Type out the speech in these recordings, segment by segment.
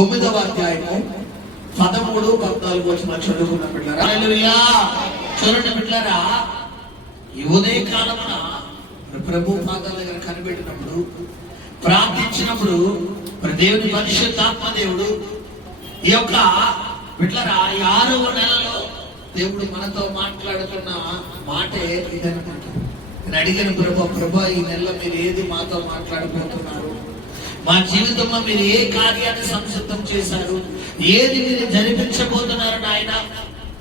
9వ అధ్యాయము 13, 14 వచనాలు చదువుకున్నాం బిడ్డలారా. హల్లెలూయా. చూడండి బిడ్డలారా, ఈ ఉదయ కాలమున ప్రభు పాదాల దగ్గర కనిపెట్టినప్పుడు, ప్రార్థించినప్పుడు దేవుని పరిశుద్ధాత్మ దేవుడు ఈ యొక్క బిడ్డలారా 6వ నెలలో దేవుడు మనతో మాట్లాడుతున్న మాటే ఇదన్నమాట. నేను అడిగిన ప్రభు ఈ నెలలో మీరు ఏది మాతో మాట్లాడబోతున్నారు, మా జీవితంలో మీరు ఏ కార్యాన్ని సంసిద్ధం చేశారు, ఏది మీరు జరిపించబోతున్నారు నాయన,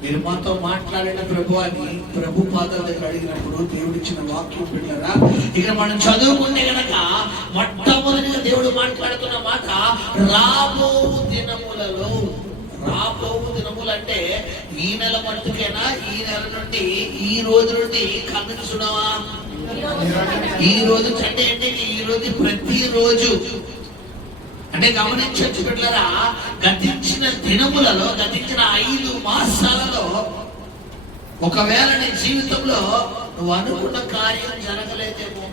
మీరు మాతో మాట్లాడిన ప్రభు అని ప్రభు పాదాల దగ్గర అడిగినప్పుడు దేవుడిచ్చిన వాక్యం బిడ్డలారా, ఇక మనం చదువుకుంటే గనక మొట్టమొదటిగా దేవుడు మాట్లాడుతున్న మాట రాబో దినములలో. రాబో దినములు అంటే ఈ నెల మట్టుకేనా? ఈ నెల నుండి, ఈ రోజు నుండి కన్నుకు చూడవా? ఈ రోజు అంటే ఈ రోజు ప్రతిరోజు అంటే గమనించచ్చు బిడ్డలారా. గతించిన దినములలో, గతించిన 5 మాసాలలో ఒకవేళ నీ జీవితంలో నువ్వు అనుకున్న కార్యం జరగలేదేమో,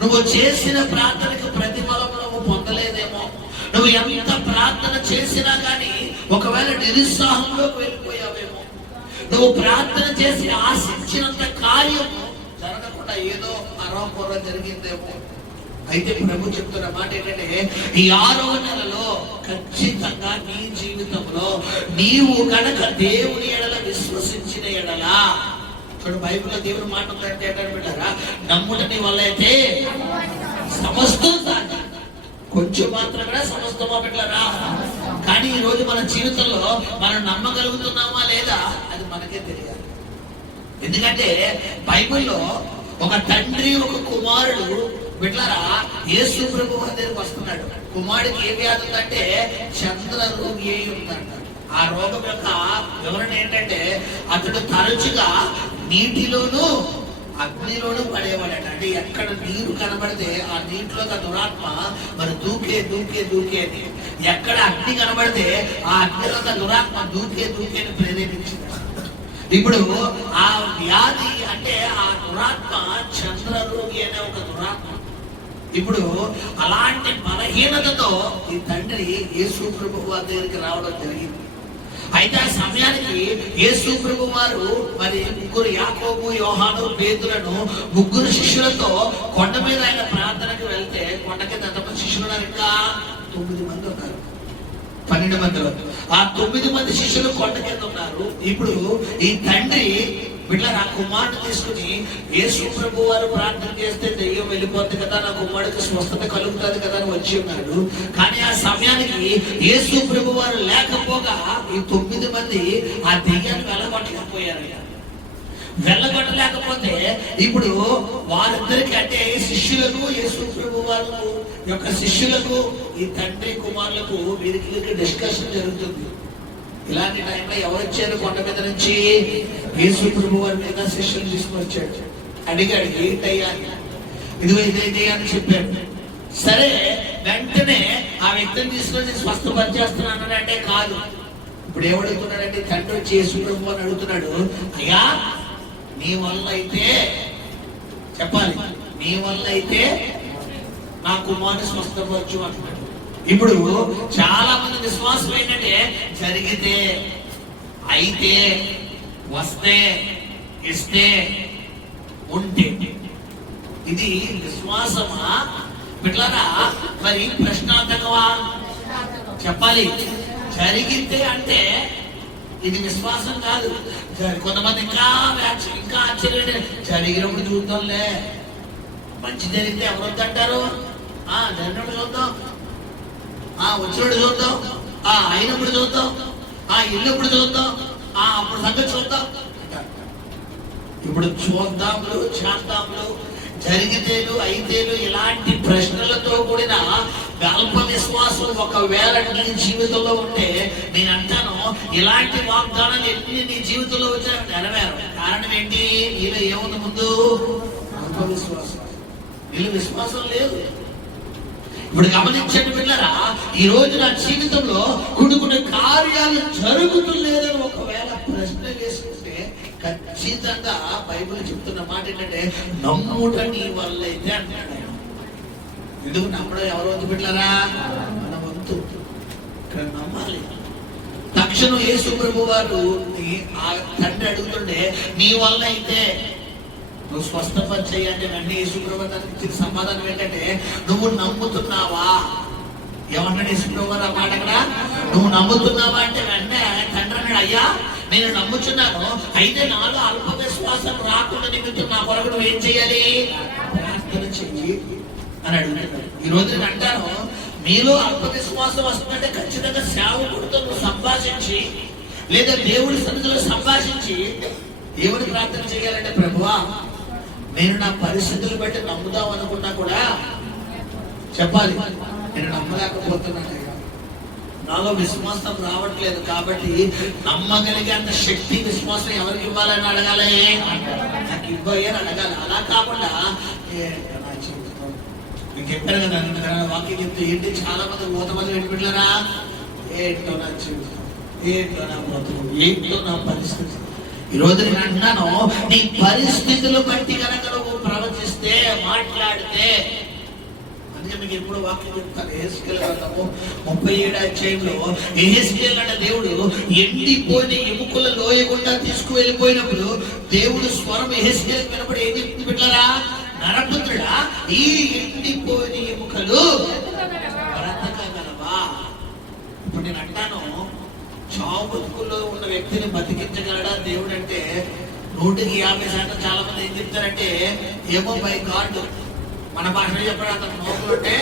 నువ్వు చేసిన ప్రార్థనకు ప్రతిఫలం నువ్వు పొందలేదేమో, నువ్వు ఎంత ప్రార్థన చేసినా కానీ ఒకవేళ నిరుత్సాహంలోకి వెళ్ళిపోయావేమో, నువ్వు ప్రార్థన చేసి ఆశించినంత కార్యం జరగకుండా ఏదో అరవపొర జరిగిందేమో. అయితే ప్రభు చెప్తున్న మాట ఏంటంటే, ఈ 6వ నెలలో ఖచ్చితంగా నీ జీవితంలో నీవు కనుక దేవుని ఎడల విశ్వసించిన ఎడల, చూడు బైబిల్లో దేవుని మాట ఉందంటే ఏంటంటే బిడ్డారా, నమ్ముట నీ వల్ల అయితే సమస్తం సాధ్యం. కొంచెం మాత్రం కూడా సమస్తమా బిడ్డలారా? కానీ ఈ రోజు మన జీవితంలో మనం నమ్మగలుగుతున్నామా లేదా అది మనకే తెలియాలి. ఎందుకంటే బైబిల్లో ఒక తండ్రి, ఒక కుమారుడు బిడ్డలారా యేసు ప్రభు దగ్గరికి వస్తున్నాడు. కుమారుడికి ఏ వ్యాధి ఉందంటే చంద్ర రోగి అయి ఉందంట. ఆ రోగం యొక్క వివరణ ఏంటంటే అతడు తరచుగా నీటిలోను అగ్నిలోనూ పడేవాడట. అంటే ఎక్కడ నీరు కనబడితే ఆ నీటిలో దురాత్మ మరి దూకే అని, ఎక్కడ అగ్ని కనబడితే ఆ అగ్నిలో దురాత్మ దూకే అని ప్రేరేపించింది. ఇప్పుడు ఆ వ్యాధి అంటే ఆ దురాత్మ చంద్రరోగి అనే ఒక దురాత్మ. ఇప్పుడు అలాంటి బలహీనతతో ఈ తండ్రి యేసు ప్రభు వారి దగ్గరికి రావడం జరిగింది. అయితే ఆ సమయానికి యేసు ప్రభు వారు మరి 3 యాకోబు, యోహాను, పేతురును 3 శిష్యులతో కొండ మీద ఆయన ప్రార్థనకు వెళ్తే కొండ కింద ఎంతమంది శిష్యులు ఉన్నారు? ఇంకా 9 మంది ఉన్నారు. 12 మందిలో ఆ 9 మంది శిష్యులు కొండ కింద ఉన్నారు. ఇప్పుడు ఈ తండ్రి బిడ్డలారా కుమారుడు తీసుకుని యేసు ప్రభు వారు ప్రార్థన చేస్తే దెయ్యం వెళ్ళిపోతుంది కదా, నా కుమారుడికి స్వస్థత కలుగుతుంది కదా అని వచ్చి ఉన్నాడు. కానీ ఆ సమయానికి యేసు ప్రభు వారు లేకపోగా ఈ 9 మంది ఆ దెయ్యాన్ని వెళ్ళగొట్టలేకపోయారు. వెళ్ళగొట్టలేకపోతే ఇప్పుడు వారిద్దరికి అంటే శిష్యులకు, యేసు ప్రభు వారు యొక్క శిష్యులకు, ఈ తండ్రి కుమారులకు వీరికి డిస్కషన్ జరుగుతుంది. ఇలాంటి టైంలో ఎవరు వచ్చారు కొండ మీద నుంచి? యేసు ప్రభు వారి మీద శిష్యులు తీసుకొచ్చాడు. అడిగాడు ఏంటయ్యా, ఇదిగో ఇదే అని చెప్పాడు. సరే వెంటనే ఆ వ్యక్తిని తీసుకొని స్వస్థపరిచేస్తున్నాను అంటే కాదు. ఇప్పుడు ఏమడుగుతున్నాడంటే తండ్రి వచ్చి యేసు ప్రభు అని అడుగుతున్నాడు, అయ్యా నీ వల్ల అయితే చెప్పాలి, నీ వల్ల అయితే నా కుమారుని స్వస్థపరచు అంటున్నాడు. ఇప్పుడు చాలా మంది విశ్వాసం ఏంటంటే జరిగితే, అయితే, వస్తే, ఇస్తే, ఉంటే. ఇది విశ్వాసమా బిడ్డలారా? మరి ప్రశ్నార్థకమా? చెప్పాలి. జరిగితే అంటే ఇది విశ్వాసం కాదు. కొంతమంది ఇంకా ఆశ్చర్యం, జరిగినప్పుడు చూద్దాంలే, మంచి జరిగితే ఎవరు వద్దంటారు? జరిగినప్పుడు చూద్దాం, వచ్చినప్పుడు చూద్దాం, అయినప్పుడు చూద్దాం, ఇల్లుప్పుడు చూద్దాం, అప్పుడు సంగతి చూద్దాం. ఇప్పుడు చూద్దాంలు, చేద్దాంలు, జరిగితేలు, అయితేలు ఇలాంటి ప్రశ్నలతో కూడిన అల్ప విశ్వాసం ఒకవేళ నీ జీవితంలో ఉంటే నేను అంటాను, ఇలాంటి వాగ్దానాలు ఎన్ని నీ జీవితంలో వచ్చా నెరవేరు. కారణం ఏంటి? నీలో ఏముంది? ముందు అల్ప విశ్వాసం. నీలో విశ్వాసం లేదు. ఇప్పుడు గమనించండి బిడ్డలారా, ఈ రోజు నా జీవితంలో కొన్ని కార్యాలు జరుగుతులేదని ఒకవేళ ప్రశ్న వేసుకుంటే ఖచ్చితంగా బైబిల్ చెప్తున్న మాట ఏంటంటే నమ్ముట నీ వల్ల అయితే అంటాడు. ఎందుకు నమ్మడం ఎవరు వద్దు బిడ్డలారా? మన వంతు. ఇక్కడ మధ్యలో యేసు ప్రభు వారు ఆ తండ్రి అడుగుతుండే, నీ వల్ల అయితే నువ్వు స్వస్థపరిచేయి అంటే వెంటనే యేసు ప్రభు ఇచ్చిన సమాధానం ఏంటంటే, నువ్వు నమ్ముతున్నావా? ఏమన్నాడు యేసు ప్రభు వారు ఆ మాట అక్కడ? నువ్వు నమ్ముతున్నావా అంటే వెంటనే తండ్రి అన్నాడు, అయ్యా నేను నమ్ముచున్నాను, అయితే నాలో అల్ప విశ్వాసం రాకుండా నిమిత్తం నా కొరకు నువ్వు ఏం చేయాలి? ప్రార్థన చెయ్యి అని అడుగుతున్నాడు. ఈ రోజు నేను అంటాను, మీలో అల్ప విశ్వాసం వస్తుందంటే ఖచ్చితంగా సేవకుడితో నువ్వు సంభాషించి లేదా దేవుడి సన్నిధిలో సంభాషించి దేవుని ప్రార్థన చేయాలంటే, ప్రభువా నేను నా పరిస్థితులు బట్టి నమ్ముదాం అనుకున్నా కూడా చెప్పాలి, నేను నమ్మలేకపోతున్నాను, నాలో విశ్వాసం రావట్లేదు, కాబట్టి నమ్మగలిగే అంత శక్తి విశ్వాసం ఎవరికి ఇవ్వాలని అడగాలి? నాకు ఇవ్వయ్యని అడగాలి. అలా కాకుండా మీకు చెప్పారు కదా, వాక్యం చెప్తే ఏంటి చాలా మంది మూతమంది పెట్టుకుంటారా, ఏంటో నా జీవితం, ఏంటో నా బ్రతుకు, ఏంటో నా పరిస్థితి. ఈ రోజు నేను అంటున్నాను, నీ పరిస్థితులు బట్టి కనుక నువ్వు ప్రవచిస్తే, మాట్లాడితే, అందుకే మీకు ఎప్పుడు వాక్యం చెప్తాను. యెహెజ్కేలు గ్రంథము 37వ అధ్యాయంలో యెహెజ్కేలు అనే దేవుడు ఎండిపోయిన ఎముకల లోయ గుండా తీసుకువెళ్ళిపోయినప్పుడు దేవుడు స్వరం యెహెజ్కేలుకు వినపడి ఏం చెప్తుంది బిడ్డలారా? నరపుత్రుడా, ఈ ఎండిపోయిన ఎముకలు బ్రతకగలవా? ఇప్పుడు నేను అంటాను, చావు బతుకుల్లో ఉన్న వ్యక్తిని బతికించగలడా దేవుడు అంటే 150% చాలా మంది ఏం చెప్తారంటే, ఏమో బై గాడ్, మన భాషలో చెప్పడం అతను నోకులు అంటే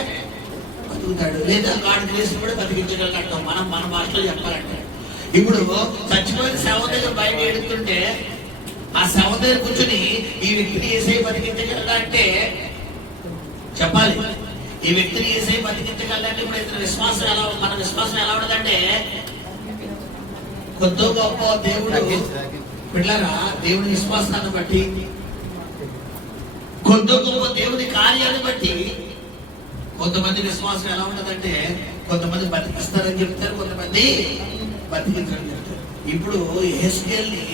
బతుకుతాడు, లేదా గాడ్ గ్రేస్ కూడా బతికించగలడు. మన భాషలో చెప్పాలంటే, ఇప్పుడు చచ్చిపోయిన శవం దగ్గర బయట ఎడుతుంటే ఆ శవం దగ్గర కూర్చొని ఈ వ్యక్తిని యేసయ్య బతికించగలడా అంటే చెప్పాలి. ఈ వ్యక్తిని యేసయ్య బతికించగలడంటే ఇప్పుడు ఇతని విశ్వాసం ఎలా, మన విశ్వాసం ఎలా ఉండదంటే, కొద్ది గొప్ప దేవుడు బిడ్డలారా, దేవుని విశ్వాసాన్ని బట్టి, కొద్ది గొప్ప దేవుని కార్యాన్ని బట్టి కొంతమంది విశ్వాసం ఎలా ఉంటదంటే, కొంతమంది బతికిస్తారని చెప్తారు, కొంతమంది బతికించారని చెప్తారు. ఇప్పుడు యెహెజ్కేలుని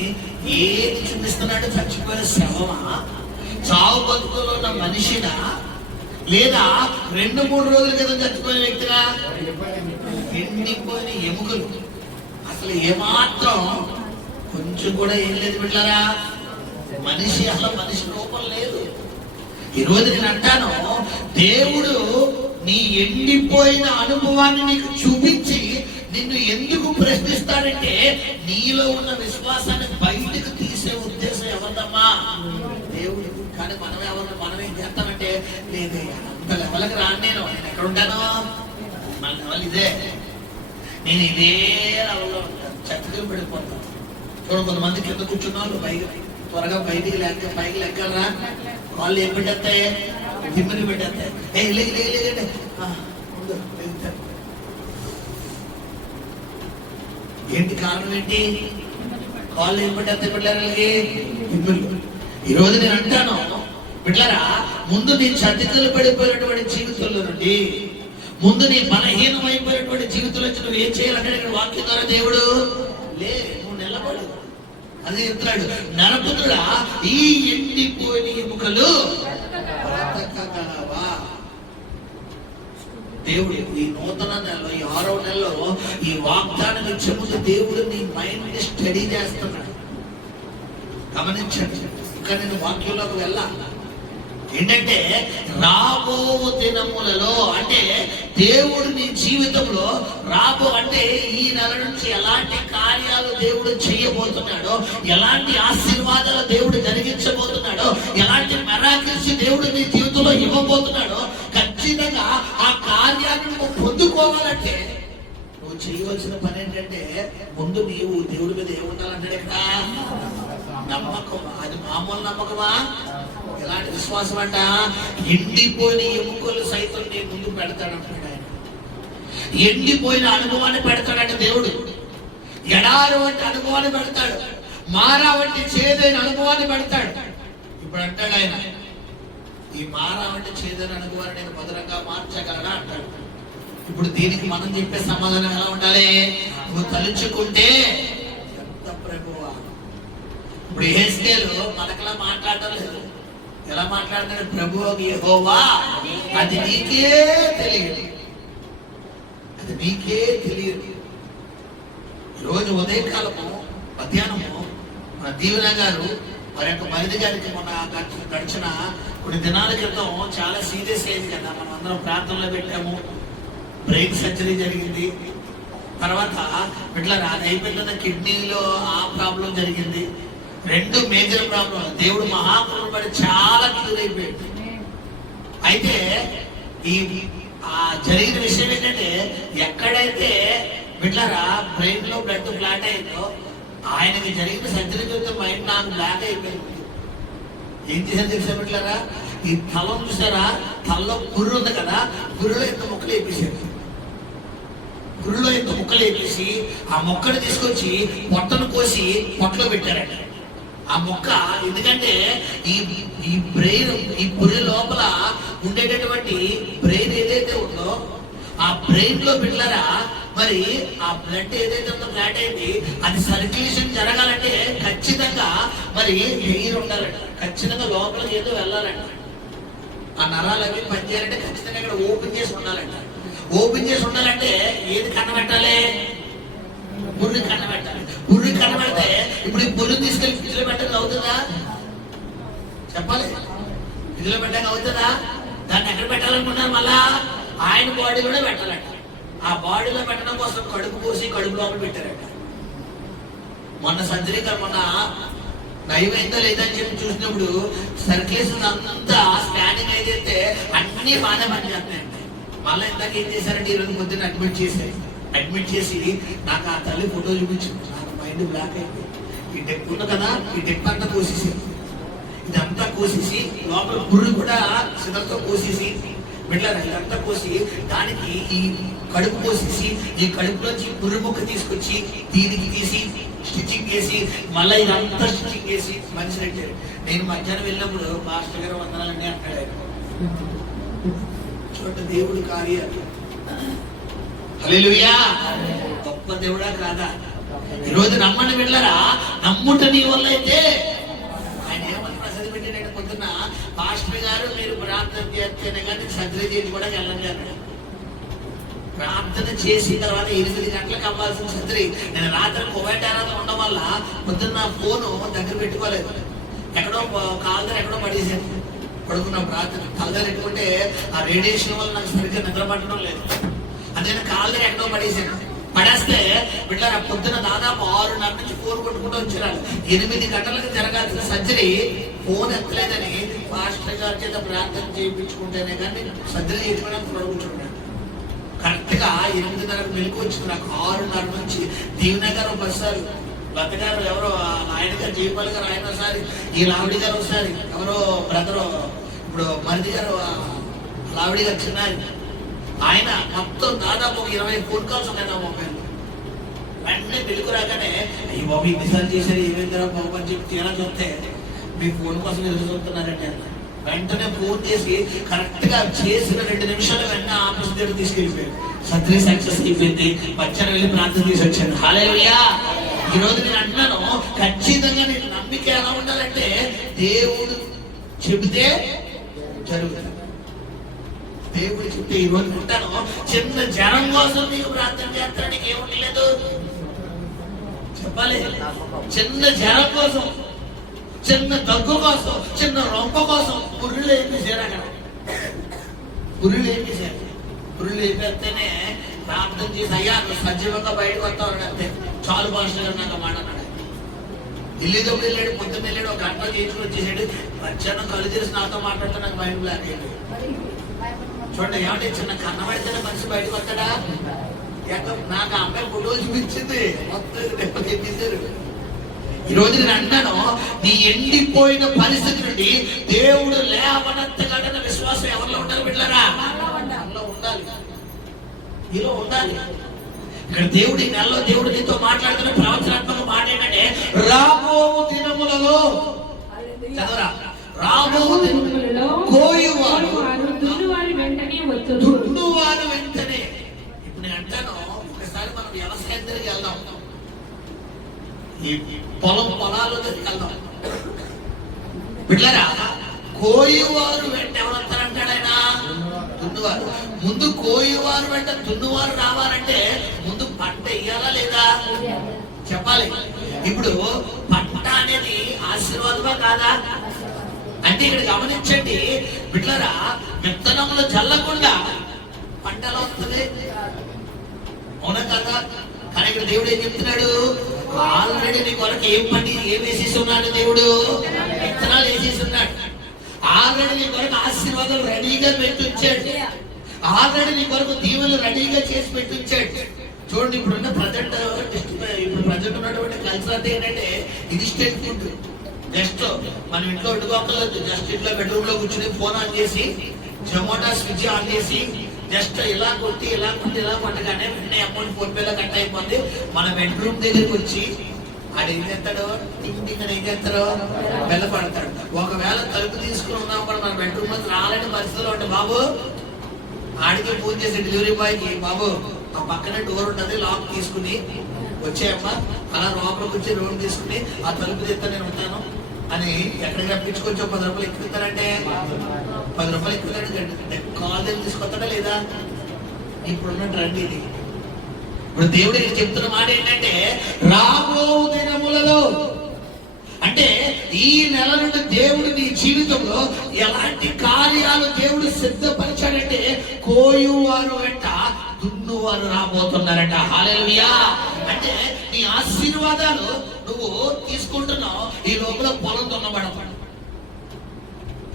ఏది చూపిస్తున్నాడు? చచ్చిపోయిన శవమా, చావు బతుకులో ఉన్న మనిషినా, లేదా 2-3 రోజుల క్రితం చచ్చిపోయిన వ్యక్తినా? ఎండిపోయిన ఎముకలు, అసలు ఏమాత్రం కొంచెం కూడా ఏం లేదు బిడ్డలారా, మనిషి అసలు మనిషి రూపం లేదు. ఈ రోజు నేను అంటాను, దేవుడు నీ ఎండిపోయిన అనుభవాన్ని నీకు చూపించి నిన్ను ఎందుకు ప్రశ్నిస్తాడంటే, నీలో ఉన్న విశ్వాసాన్ని బయటకు తీసే ఉద్దేశం ఎవరిదమ్మా? దేవుడు. కానీ మనం ఏం చేస్తామంటే, లేదు అంత లెవెల్కి రాను, నేను ఎక్కడ ఉంటాను, మన లెవెల్ ఇదే, నేను ఇదే లెవెల్లో ఉంటాను, చక్కగా పడిపోతాను. చూడండి, కొంతమంది కింద కూర్చున్న వాళ్ళు త్వరగా పైకి లెక్కలరా, వాళ్ళు ఏం పెట్టేస్తాయి? తిమ్మని పెట్టేస్తాయి. లేదండి ఏంటి కారణం ఏంటి? కాళ్ళు ఏం పెట్టేస్తాయి బిడ్డలకి? తిమ్మలు. ఈ రోజు నేను అంటాను బిడ్డలారా, ముందు నీ చతికలు పడిపోయినటువంటి జీవితంలో నుండి, ముందు నీ బలహీనమైపోయినటువంటి జీవితంలో నుంచి నువ్వు ఏం చేయాలంటే, ఇక్కడ వాక్యం ద్వారా దేవుడు నువ్వు నిలబడు అది చెప్తున్నాడు. నరపుత్రుడా, ఈ ఎండిపోయిన ఎముకలు బ్రతకగలవా? దేవుడు ఈ నూతన నెలలో, ఈ 6వ నెలలో ఈ వాగ్దానం ఇచ్చే ముందు దేవుడు నీ మైండ్ ని స్టడీ చేస్తున్నాడు. గమనించండి, ఇక్కడ నేను వాక్యంలోకి వెళ్ళా ఏంటంటే, రాబో దినములలో అంటే దేవుడు నీ జీవితంలో అంటే ఈ నెల నుంచి ఎలాంటి కార్యాలు దేవుడు చేయబోతున్నాడో, ఎలాంటి ఆశీర్వాదాలు దేవుడు జరిగించబోతున్నాడో, ఎలాంటి మెరాకిల్స్ దేవుడు నీ జీవితంలో ఇవ్వబోతున్నాడో, ఖచ్చితంగా ఆ కార్యాన్ని నువ్వు పొందుకోవాలంటే నువ్వు చేయవలసిన పని ఏంటంటే, ముందు నీవు దేవుడి మీద ఏముండాలంటాడు ఇక్కడ? నమ్మకం. అది మామూలు నమ్మకమా? ఎలాంటి విశ్వాసం అంట? ఎండిపోయిన ఎముకలు సైతం నీ ముందు పెడతాడంటాడు ఆయన. ఎండిపోయిన అనుభవాన్ని పెడతాడంట దేవుడు. ఎడారి వంటి అనుభవాన్ని పెడతాడు, మారా వంటి చేదైన అనుభవాన్ని పెడతాడు. ఇప్పుడు అంటాడు ఆయన, ఈ మారా వంటి చేదైన అనుభవాన్ని నేను మధురంగా మార్చగలనా అంటాడు. ఇప్పుడు దీనికి మనం చెప్పే సమాధానం ఎలా ఉండాలి? నువ్వు తలుచుకుంటే ఎంత ప్రభువా. ఇప్పుడు యెహెజ్కేలు మనకలా మాట్లాడటం లేదు. ఎలా మాట్లాడతాడు? ప్రభువు యెహోవా, అది నీకే తెలియదు, అది నీకే తెలియదు. రోజు ఉదయకాలము మధ్యాహ్నము మన దీవెన గారు మరి యొక్క మరిది గారికి మొన్న గడిచిన కొన్ని దినాల క్రితం చాలా సీరియస్ అయింది కదా. మనం అందరం ప్రార్థనలో పెట్టాము. బ్రెయిన్ సర్జరీ జరిగింది. తర్వాత ఇట్లా అది అయిపోయిన కిడ్నీలో ఆ ప్రాబ్లం జరిగింది. 2 మేజర్ ప్రాబ్లం. దేవుడు మహాపురం పడి చాలా క్యూర్ అయిపోయాడు. అయితే ఈ జరిగిన విషయం ఏంటంటే, ఎక్కడైతే బిడ్డలారా బ్రెయిన్ లో బ్లడ్ ఫ్లాట్ అయిందో ఆయనకి జరిగిన సర్జరీ చూస్తే మైండ్ నాకు బ్లాక్ అయిపోయింది. ఏం చేశారు తెలుసా బిడ్డలారా? ఈ తలం చూసారా, తలలో పుర్రు ఉంది కదా, పుర్రులో ఇంత ముక్కలు వేపేశారు. పుర్రులో ఇంత ముక్కలు వేపేసి ఆ మొక్కను తీసుకొచ్చి పొట్టను కోసి పొట్టలో పెట్టారంట. ఆ మొక్క ఎందుకంటే ఈ బ్రెయిన్, ఈ పుర్రె లోపల ఉండేటటువంటి బ్రెయిన్ ఏదైతే ఉందో ఆ బ్రెయిన్ లో బిడ్డలారా మరి ఆ బ్లడ్ ఏదైతే ఉందో ఫ్లాట్ అయింది, అది సర్క్యులేషన్ జరగాలంటే ఖచ్చితంగా మరి ఎయిర్ ఉండాలంట. ఖచ్చితంగా లోపలికి ఏదో వెళ్ళాలంట. ఆ నరాలు అవి పనిచేయాలంటే ఖచ్చితంగా ఇక్కడ ఓపెన్ చేసి ఉండాలంట. ఓపెన్ చేసి ఉండాలంటే ఏది కన్నబెట్టాలి? పుర్రి కన్నబెట్టాలి. పుర్రి కన్నబెడితే ఇప్పుడు ఈ పుర్రి తీసుకెళ్లి ఫ్రిడ్జ్ లో పెట్టడానికి అవుతుందా? చెప్పాలి. ఫ్రిడ్జ్ లో పెట్టడానికి అవుతుందా? దాన్ని ఎక్కడ పెట్టాలనుకుంటారు? మళ్ళా ఆయన బాడీలోనే పెట్టాలంట. ఆ బాడీలో పెట్టడం కోసం కడుపు కోసి కడుపు లోపల పెట్టారంట. మొన్న సర్జరీ మొన్న నయమైందా లేదని చెప్పి చూసినప్పుడు సర్క్యులేషన్ అంతా స్కానింగ్ అయితే అన్ని బాగానే పనిచేస్తున్నాయండి. మళ్ళీ ఇందాక ఏం చేశారంటే ఈరోజు పొద్దున్న అడ్మిట్ చేసి నాకు ఆ తల్లి ఫోటో చూపించింది. నాకు మైండ్ బ్లాక్ అయిపోయింది. ఈ డెప్ ఉంది కదా, ఈ డెప్ అంతా కోసేసి ఇదంతా కోసేసి లోపల పుర్రు కూడా సిద్ధంతో కోసేసి బిడ్డలారా ఇదంతా కోసి దానికి ఈ కడుపు కోసేసి ఈ కడుపులోంచి పుర్రు ముక్క తీసుకొచ్చి దీనికి తీసి స్టిచ్చింగ్ చేసి మళ్ళీ ఇదంతా స్టిచ్చింగ్ చేసి మనిషి పెట్టారు. నేను మధ్యాహ్నం వెళ్ళినప్పుడు మాస్టర్ గారు వందనాలండి అంటాడు. చోట దేవుడు కార్యాలు. హల్లెలూయా. గొప్ప దేవుడా కాదా? ఈరోజు నమ్మండి బిడ్డలారా, నమ్ముట నీ వల్ల అయితే ఆయన ఏమని ప్రసాదం పెట్టాడు పొద్దున్న, మాస్టర్ గారు మీరు ప్రార్థన చేస్తేనే కానీ సర్జరీ చేసి కూడా వెళ్ళండి అన్నాడు. ప్రార్థన చేసిన తర్వాత 8 గంటలకు అవ్వాల్సిన సర్జరీ నేను రాత్రి కోవిడ్ ఆరాధన ఉండడం వల్ల పొద్దున్న ఫోను దగ్గర పెట్టుకోలేదు. ఎక్కడో కాల్ దగ్గర ఎక్కడో పడేసాను. పడుకున్నాం రాత్రి కలగారు పెట్టుకుంటే ఆ రేడియేషన్ వల్ల నాకు సరిగ్గా నిద్ర పట్టడం లేదు. అదే కాల్ దగ్గర ఎక్కడో పడేసాను. పడేస్తే బిడ్డలారా పొద్దున దాదాపు 6:30 నుంచి ఫోన్ కొట్టుకుంటూ వచ్చారు. 8 గంటలకు జరగాల్సిన సర్జరీ ఫోన్ ఎత్తలేదని మాస్టర్ గారి చేత ప్రార్థన చేయించుకుంటేనే కానీ సర్జరీ చేయించుకోవడానికి కూర్చుంటాడు. కరెక్ట్ గా 8:30కు మెలకు వచ్చింది. నాకు 6:30 నుంచి దీవెన గారు ఒకసారి, లత గారు ఎవరో ఆయన గారు, జయపాల్ గారు ఆయన ఒకసారి, ఈ లావిడి గారు ఒకసారి, ఎవరో బ్రదరు ఇప్పుడు మరిది గారు లావిడి గారు చిన్నారి, ఆయన మొత్తం దాదాపు 20 ఫోన్ కాల్స్ ఉన్నాయి నా మొబైల్. వెంటనే వెలుగు రాగానే అయ్యి బాబు ఇన్నిసార్లు చేశారు ఏమైందిరా బాబు అని చెప్పి తీరా చూస్తే మీ ఫోన్ కోసం ఎదురు చూస్తున్నారంటే వెంటనే ఫోన్ చేసి కరెక్ట్ గా చేసిన 2 నిమిషాలు వెంటనే ఆఫీస్ దగ్గర తీసుకెళ్ళిపోయారు. సర్జరీ సక్సెస్ అయిపోయింది. మధ్యాహ్నం వెళ్ళి ప్రార్థన చేసి వచ్చాను. హల్లెలూయా. ఈ రోజు నేను అంటున్నాను, ఖచ్చితంగా నేను నమ్మిక ఎలా ఉండాలంటే దేవుడు చెబితే జరుగుతుంది. దేవుడు చెప్తే ఈ రోజు ఉంటాను. చిన్న జ్వరం కోసం నీకు ప్రార్థన చేస్తాను, నీకు ఏముండలేదు చెప్పాలి. చిన్న జ్వరం కోసం, చిన్న దగ్గు కోసం, చిన్న రొంప కోసం పుర్రులు వేపేసారు. అక్కడ పుర్రులు వేపేసారు. పుర్రులు వేపేస్తేనే ప్రార్థన చేసి అయ్యా నువ్వు సజీవంగా బయటకు వస్తావు అంతే చాలు. భాషలో నాకు మాట అన్నాడు. వెళ్ళేటప్పుడు వెళ్ళాడు, పొద్దున్న వెళ్ళాడు, 1 గంట చేయించుకుని వచ్చేసాడు. మధ్యాహ్నం కళ్ళు చేసి నాతో మాట్లాడితే నాకు మైండ్ బ్లాక్ అయ్యింది. చూడండి ఏమంటే చిన్న కన్నబడితేనే మనిషి బయటకు వస్తాడా? నాకు ఆ అమ్మాయి ఫోటో చూపించింది, మొత్తం చెప్పేశారు. ఈ రోజు నేను అంటాను, నీ ఎండిపోయిన పరిస్థితి నుండి దేవుడు లేవనెత్తగలన విశ్వాసం ఎవరిలో ఉండాలి బిడ్డలారా? మనలో ఉండాలి, నీలో ఉండాలి. ఇక్కడ దేవుడు ఈ నెలలో దేవుడు నీతో మాట్లాడుతున్న ప్రవచనాత్మక మాట ఏంటంటే రాబో దినములలో చదవరా, రాబో దినములలో కోయువారు దున్నువారు వెంటనే. ఇప్పుడు నేను అంటాను, ఒకసారి మనం వ్యవసాయం దగ్గరికి వెళ్దాం, ఈ పొలాల్లో దగ్గరికి వెళ్దాం బిడ్డలారా. కోయువారు వెంట ఎవరంటారంటాడు ఆయన? దున్నువారు. ముందు కోయువారు వెంట దున్నువారు రావాలంటే ముందు పంట ఇయ్యాలా లేదా చెప్పాలి. ఇప్పుడు పంట అనేది ఆశీర్వాదమా కాదా అంటే ఇక్కడ గమనించండి బిడ్డలారా, విత్తనములు చల్లకుండా పంట ఎలా వస్తుంది? అవునా కదా? కానీ ఇక్కడ దేవుడు ఏం చెప్తున్నాడు? ఆల్రెడీ నీ కొరకు ఏం వేసేసి ఉన్నాడు దేవుడు? విత్తనాలు వేసేసి ఉన్నాడు. ఆల్రెడీ నీ కొరకు ఆశీర్వాదం రెడీగా పెట్టుంచాడు. ఆల్రెడీ నీ కొరకు దీవెనలు రెడీగా చేసి పెట్టుంచాడు. చూడండి, ఇప్పుడున్న ప్రజెంట్ ఉన్నటువంటి కల్చర్ అంటే ఏంటంటే ఇన్స్టెంట్ ఫుడ్. జస్ట్ మనం ఇంట్లో వండుకోకలేదు, జస్ట్ ఇంట్లో బెడ్రూమ్ లో కూర్చుని ఫోన్ ఆన్ చేసి జొమాటో స్విగ్గీ ఆన్ చేసి జస్ట్ ఇలా కొట్టి కొట్టగానే వెంటనే అమౌంట్ ఫోన్ పేలో కట్ అయిపోతుంది. మన బెడ్రూమ్ దగ్గరికి వచ్చి ఆడు ఏం చేస్తాడు? టింగ్ ఏం చేస్తాడు? వెళ్ళపడతాడు. ఒకవేళ తలుపు తీసుకుని ఉన్నాం కూడా మన బెడ్రూమ్ లో రాలేని పరిస్థితుల్లో ఉంటే బాబు ఆడికి ఫోన్ చేసి డెలివరీ బాయ్ కి, బాబు ఆ పక్కనే డోర్ ఉంటుంది, లాక్ తీసుకుని వచ్చాయమ్మా, అలా లోపలికి వచ్చి రోడ్ తీసుకుని ఆ తలుపు తెస్తా నేను ఉంటాను అని ఎక్కడికి రప్పించుకొచ్చి 10 రూపాయలు ఎక్కుతారంటే 10 రూపాయలు ఎక్కుతాడు. కాల్ తీసుకొస్తాడా లేదా? ఇప్పుడున్న ట్రెండ్ ఇది. ఇప్పుడు దేవుడు చెప్తున్న మాట ఏంటంటే రాబో దినములలో, అంటే ఈ నెల నుండి దేవుడు నీ జీవితంలో ఎలాంటి కార్యాలు దేవుడు సిద్ధపరిచాడంటే కోయువారు వెంట దున్నువారు రాబోతున్నారట. హల్లెలూయా. అంటే నీ ఆశీర్వాదాలు నువ్వు తీసుకుంటున్నావు, ఈ లోపల పొలం దున్నబడతాడు.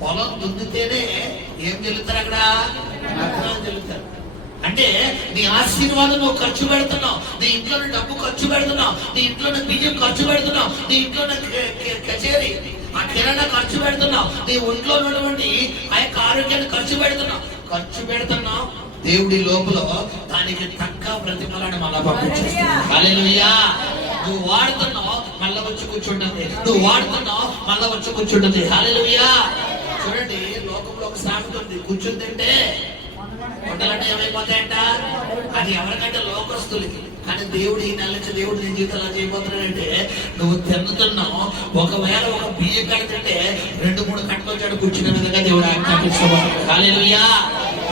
పొలం దున్నితేనే ఏం చెల్లుతారు? అక్కడ విత్తనాలు చెల్లుతారు. అంటే నీ ఆశీర్వాదం నువ్వు ఖర్చు పెడుతున్నావు, నీ ఇంట్లో డబ్బు ఖర్చు పెడుతున్నావు, నీ ఇంట్లో బియ్యం ఖర్చు పెడుతున్నావు, నీ ఇంట్లో కచేరీ ఆ కిరాణా ఖర్చు పెడుతున్నావు, నీ ఒంట్లో ఉన్నటువంటి ఆ యొక్క ఆరోగ్యాన్ని ఖర్చు పెడుతున్నావు. దేవుడి లోపల దానికి తగ్గ ప్రతిఫలాన్ని మళ్ళా పంపించేస్తాడు. హల్లెలూయా. నువ్వు వాడుతున్నావు మళ్ళా వచ్చి కూర్చుంటుంది, నువ్వు వాడుతున్నావు మళ్ళా వచ్చి కూర్చుంటుంది. హల్లెలూయా. చూడండి, లోకంలో ఒక సామెత ఉంది, కూర్చుందంటే కొండలంటే ఏమైపోతాయంట. అది ఎవరికంటే లోకస్తులకి. కానీ దేవుడు ఈ నెల నుంచి దేవుడు నీ జీవితం అలా చేయబోతున్నాడంటే నువ్వు తిన్నుతున్నావు. ఒకవేళ ఒక బియ్యం కడితే 2-3 కట్టుకొచ్చాడు కూర్చునే విధంగా దేవుడు ఆజ్ఞాపించబోతున్నాడు. హల్లెలూయా.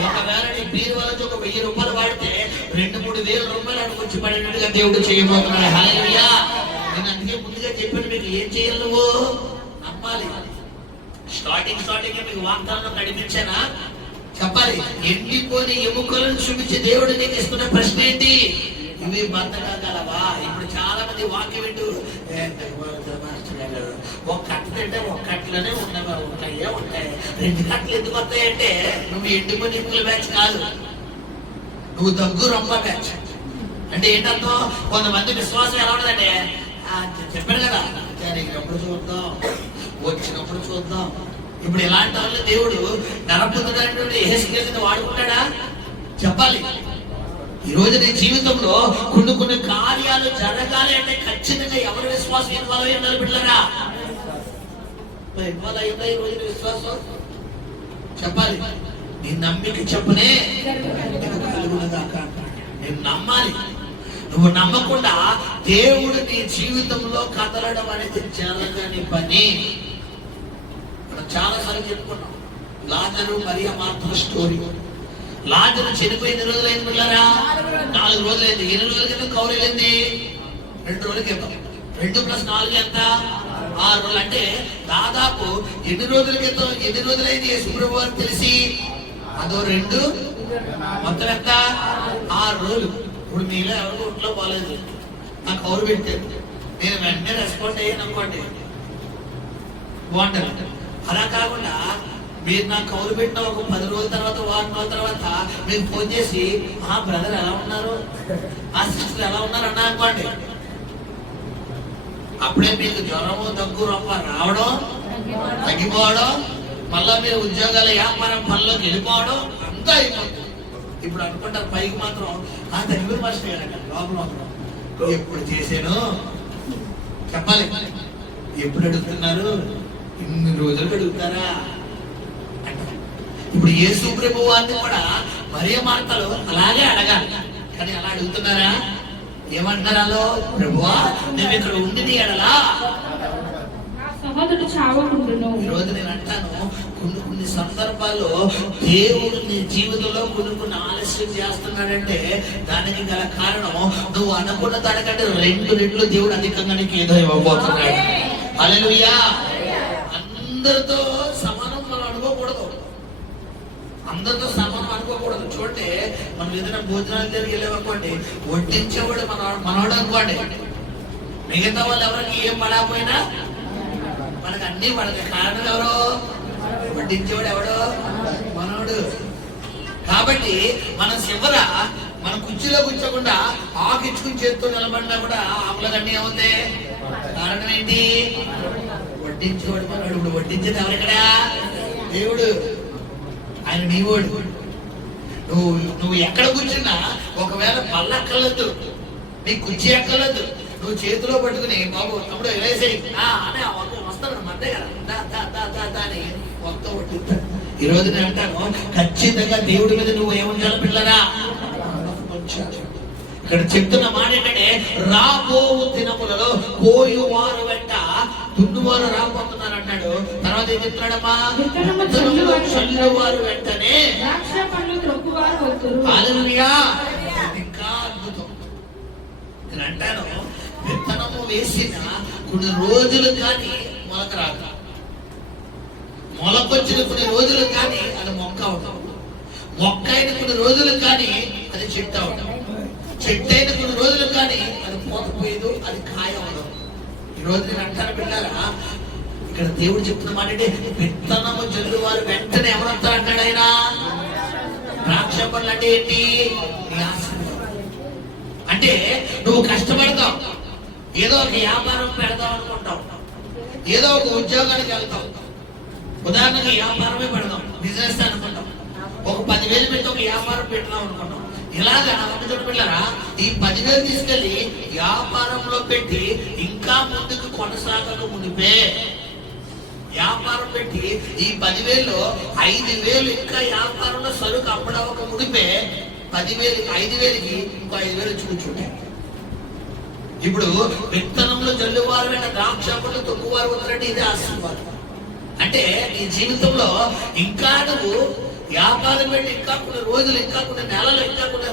ఒకవేళ నీ బీరువాల నుంచి 1000 రూపాయలు వాడితే 2-3 వేల రూపాయలు అడుగుచ్చి పడినట్టుగా దేవుడు చేయబోతున్నాడు. హల్లెలూయా. నేను అందుకే ముందుగా చెప్పాను, మీకు ఏం చేయాలి? నువ్వు నమ్మాలి. స్టార్టింగ్ మీకు వాగ్దానం నడిపించానా? చెప్పాలి. ఎండిపోని ఎముకలను చూపించి దేవుడు నీకు ఇస్తున్న ప్రశ్న ఏంటి? ఇవి బతకగలవా? ఇప్పుడు చాలా మంది వాక్యం వింటూ ఒక కట్టు తింటే ఒక కట్లోనే ఉంటాయి 2 కట్టలు ఎందుకు వస్తాయంటే నువ్వు ఎండిపోని ఎముకల బ్యాచ్ కాదు, నువ్వు దగ్గు రొమ్మ బ్యాచ్. అంటే ఏంటంతో కొంతమంది విశ్వాసం ఎలా ఉండదంటే చెప్పాను కదా, జరిగినప్పుడు చూద్దాం, వచ్చినప్పుడు చూద్దాం. ఇప్పుడు ఇలాంటి వాళ్ళు దేవుడు నరపుతున్నటువంటి హెస్కేల్ని వాడుకుంటాడా? చెప్పాలి. ఈ రోజు నీ జీవితంలో కొన్ని కార్యాలు జరగాలి అంటే ఖచ్చితంగా ఎవరి విశ్వాసం ఇన్వాల్వ్ అయ్యి ఉండాలి. బిడ్డలారా, ఇన్వాల్వ్ అయ్యిందా ఈ రోజు విశ్వాసం? చెప్పాలి. నీ నమ్మిక చెప్పునే కలుగునదాకా. నేను నమ్మాలి. నువ్వు నమ్మకుండా దేవుడు నీ జీవితంలో కదలడం అనేది జరగని పని. చాలా సార్లు చెప్పుకున్నాం లాజరు మరియ మార్త స్టోరీ. లాజరు చనిపోయిన రోజులైంది పిల్లరా, 4 రోజులైంది. ఎన్ని రోజుల క్రితం కౌరేలైంది? 2 రోజుల క్రితం. 2 + 4 ఎంత? 6 రోజులు. అంటే దాదాపు ఎన్ని రోజుల క్రితం, ఎన్ని రోజులైంది యేసుప్రభు అని తెలిసి? అదో 2, మొత్తం ఎంత? 6 రోజులు. ఇప్పుడు మీలో ఎవరు ఒంట్లో పోలేదు, నాకు కౌరు పెట్టారు, నేను వెంటనే రెస్పాండ్ అయ్యాను అనుకోండి, బాగుంటుంది. అలా కాకుండా మీరు నాకు కౌలు పెట్టిన ఒక 10 రోజుల తర్వాత, వారం రోజుల తర్వాత మీకు ఫోన్ చేసి ఆ బ్రదర్ ఎలా ఉన్నారు, ఆ సిస్టర్ ఎలా ఉన్నారు అన్నా అనుకోండి, అప్పుడే మీకు జ్వరము దగ్గు రొమ్మ రావడం, తగ్గిపోవడం, మళ్ళా మీరు ఉద్యోగాల వ్యాపారం పనిలోకి వెళ్ళిపోవడం అంతా అయిపోతుంది. ఇప్పుడు అనుకుంటారు పైకి మాత్రం ఆ తగ్గిపోయి మర్చిపోయారంట, లోపల మాత్రం ఎప్పుడు చేశాను చెప్పాలి. ఎప్పుడు అడుగుతున్నారు? ఇన్ని రోజులు అడుగుతారా? ఇప్పుడు యేసు ప్రభు వారిని కూడా మరియ మార్తలు అలాగే అడగాలి. కానీ అలా అడుగుతున్నారా? ఏమంటారో, ప్రభువా మేము ఇక్కడ ఉండి నీ ఎడలా సహోదరుడు చావకుండును. ఈ రోజు నేను అంటాను, కొన్ని సందర్భాల్లో దేవుడు నీ జీవితంలో కొన్ని ఆలస్యం చేస్తున్నాడంటే దానికి గల కారణం నువ్వు అనుకున్న దానికంటే 2 రెట్లు దేవుడు అధికంగా నీకు ఏదో ఇవ్వబోతున్నాడు. హల్లెలూయా. అందరితో సమానం మనం అనుకోకూడదు, అందరితో సమానం అనుకోకూడదు. చూడండి, మనం ఏదైనా భోజనాలు దగ్గరికి వెళ్ళామనుకోండి, వడ్డించేవాడు మనవాడు అనుకోండి, మిగతా వాళ్ళు ఎవరికి ఏం పడకపోయినా మనకు అన్ని పడదు. కారణం ఎవరు? వడ్డించేవాడు ఎవడు? మనోడు. కాబట్టి మన చివర మన కుర్చీలో కూర్చోకుండా ఆకిచ్చుకుని చేత్తో నిలబడినా కూడా ఆకులకన్నీ ఏముంది? కారణం ఏంటి? వడ్డించేవాడు మనోడు. ఇప్పుడు వడ్డించేది ఎవరికడా? దేవుడు. ఆయన నీవోడు. నువ్వు ఎక్కడ కూర్చున్నా ఒకవేళ పళ్ళు ఎక్కర్లేదు, నీ కుర్చీ ఎక్కర్లేదు, నువ్వు చేతిలో పట్టుకుని బాబు తమ్ముడు వేసేయి అని వస్తాడు మధ్య కదా అని మొత్తం పట్టుకుంటాడు. ఈ రోజు నేను అంటాను, ఖచ్చితంగా దేవుడి మీద నువ్వు ఏముంచాలి పిల్లరా? ఇక్కడ చెప్తున్న మాట ఏంటంటే, రాబో దినములలో కోయువారు వెంట దున్నువారు రాబోతున్నారు అన్నాడు. తర్వాత ఏం చెప్తున్నాడమ్మా? చల్లువారు వెంటనే హల్లెలూయా. ఇంకా అద్భుతం. నేను అంటాను, విత్తనము వేసిన కొన్ని రోజులు కానీ మొలక రాదు, మొలకొచ్చిన కొన్ని రోజులు కానీ అది మొక్క అవుతాం, మొక్క అయిన కొన్ని రోజులు కానీ అది చెట్టు అవుతాం, చెట్టు అయిన కొన్ని రోజులు కానీ అది పోకపోయేదు, అది కాయ అవడం. ఈ రోజు నేను అంటాను పిల్లరా, ఇక్కడ దేవుడు చెప్తున్న మాట అంటే, విత్తనము జల్లు వారు వెంటనే ఎవరంతా అంటాడు ఆయన? ద్రాక్ష పండ్లు అంటే ఏంటి? అంటే నువ్వు కష్టపడతావు, ఏదో ఒక వ్యాపారం పెడతావు అనుకుంటావు, ఏదో ఒక ఉద్యోగానికి వెళ్తావు. ఉదాహరణకి వ్యాపారమే పెడదాం, బిజినెస్ అనుకుంటాం, ఒక 10,000 పెట్టి ఒక వ్యాపారం పెడదాం అనుకుంటాం. ఇలాగా చూడ పిల్లరా, ఈ 10,000 తీసుకెళ్లి వ్యాపారంలో పెట్టి ఇంకా ముందుకు కొనసాగక మునిపే వ్యాపారం పెట్టి ఈ 10,000లో 5,000 ఇంకా వ్యాపారంలో సరుకు అమ్మడవక మునిపే 10,000 5,000కి ఇంకో 5,000 వచ్చి కూర్చుంటాయి. ఇప్పుడు విత్తనంలో జల్లువారు వెంట ద్రాక్ష పండ్లు తొక్కువారు వస్తారంటే ఇదే ఆశీర్వాదం. అంటే నీ జీవితంలో ఇంకా నువ్వు వ్యాపారం పెట్టి ఇంకా కొన్ని రోజులు, ఇంకా కొన్ని నెలలు, ఇంకా కొన్ని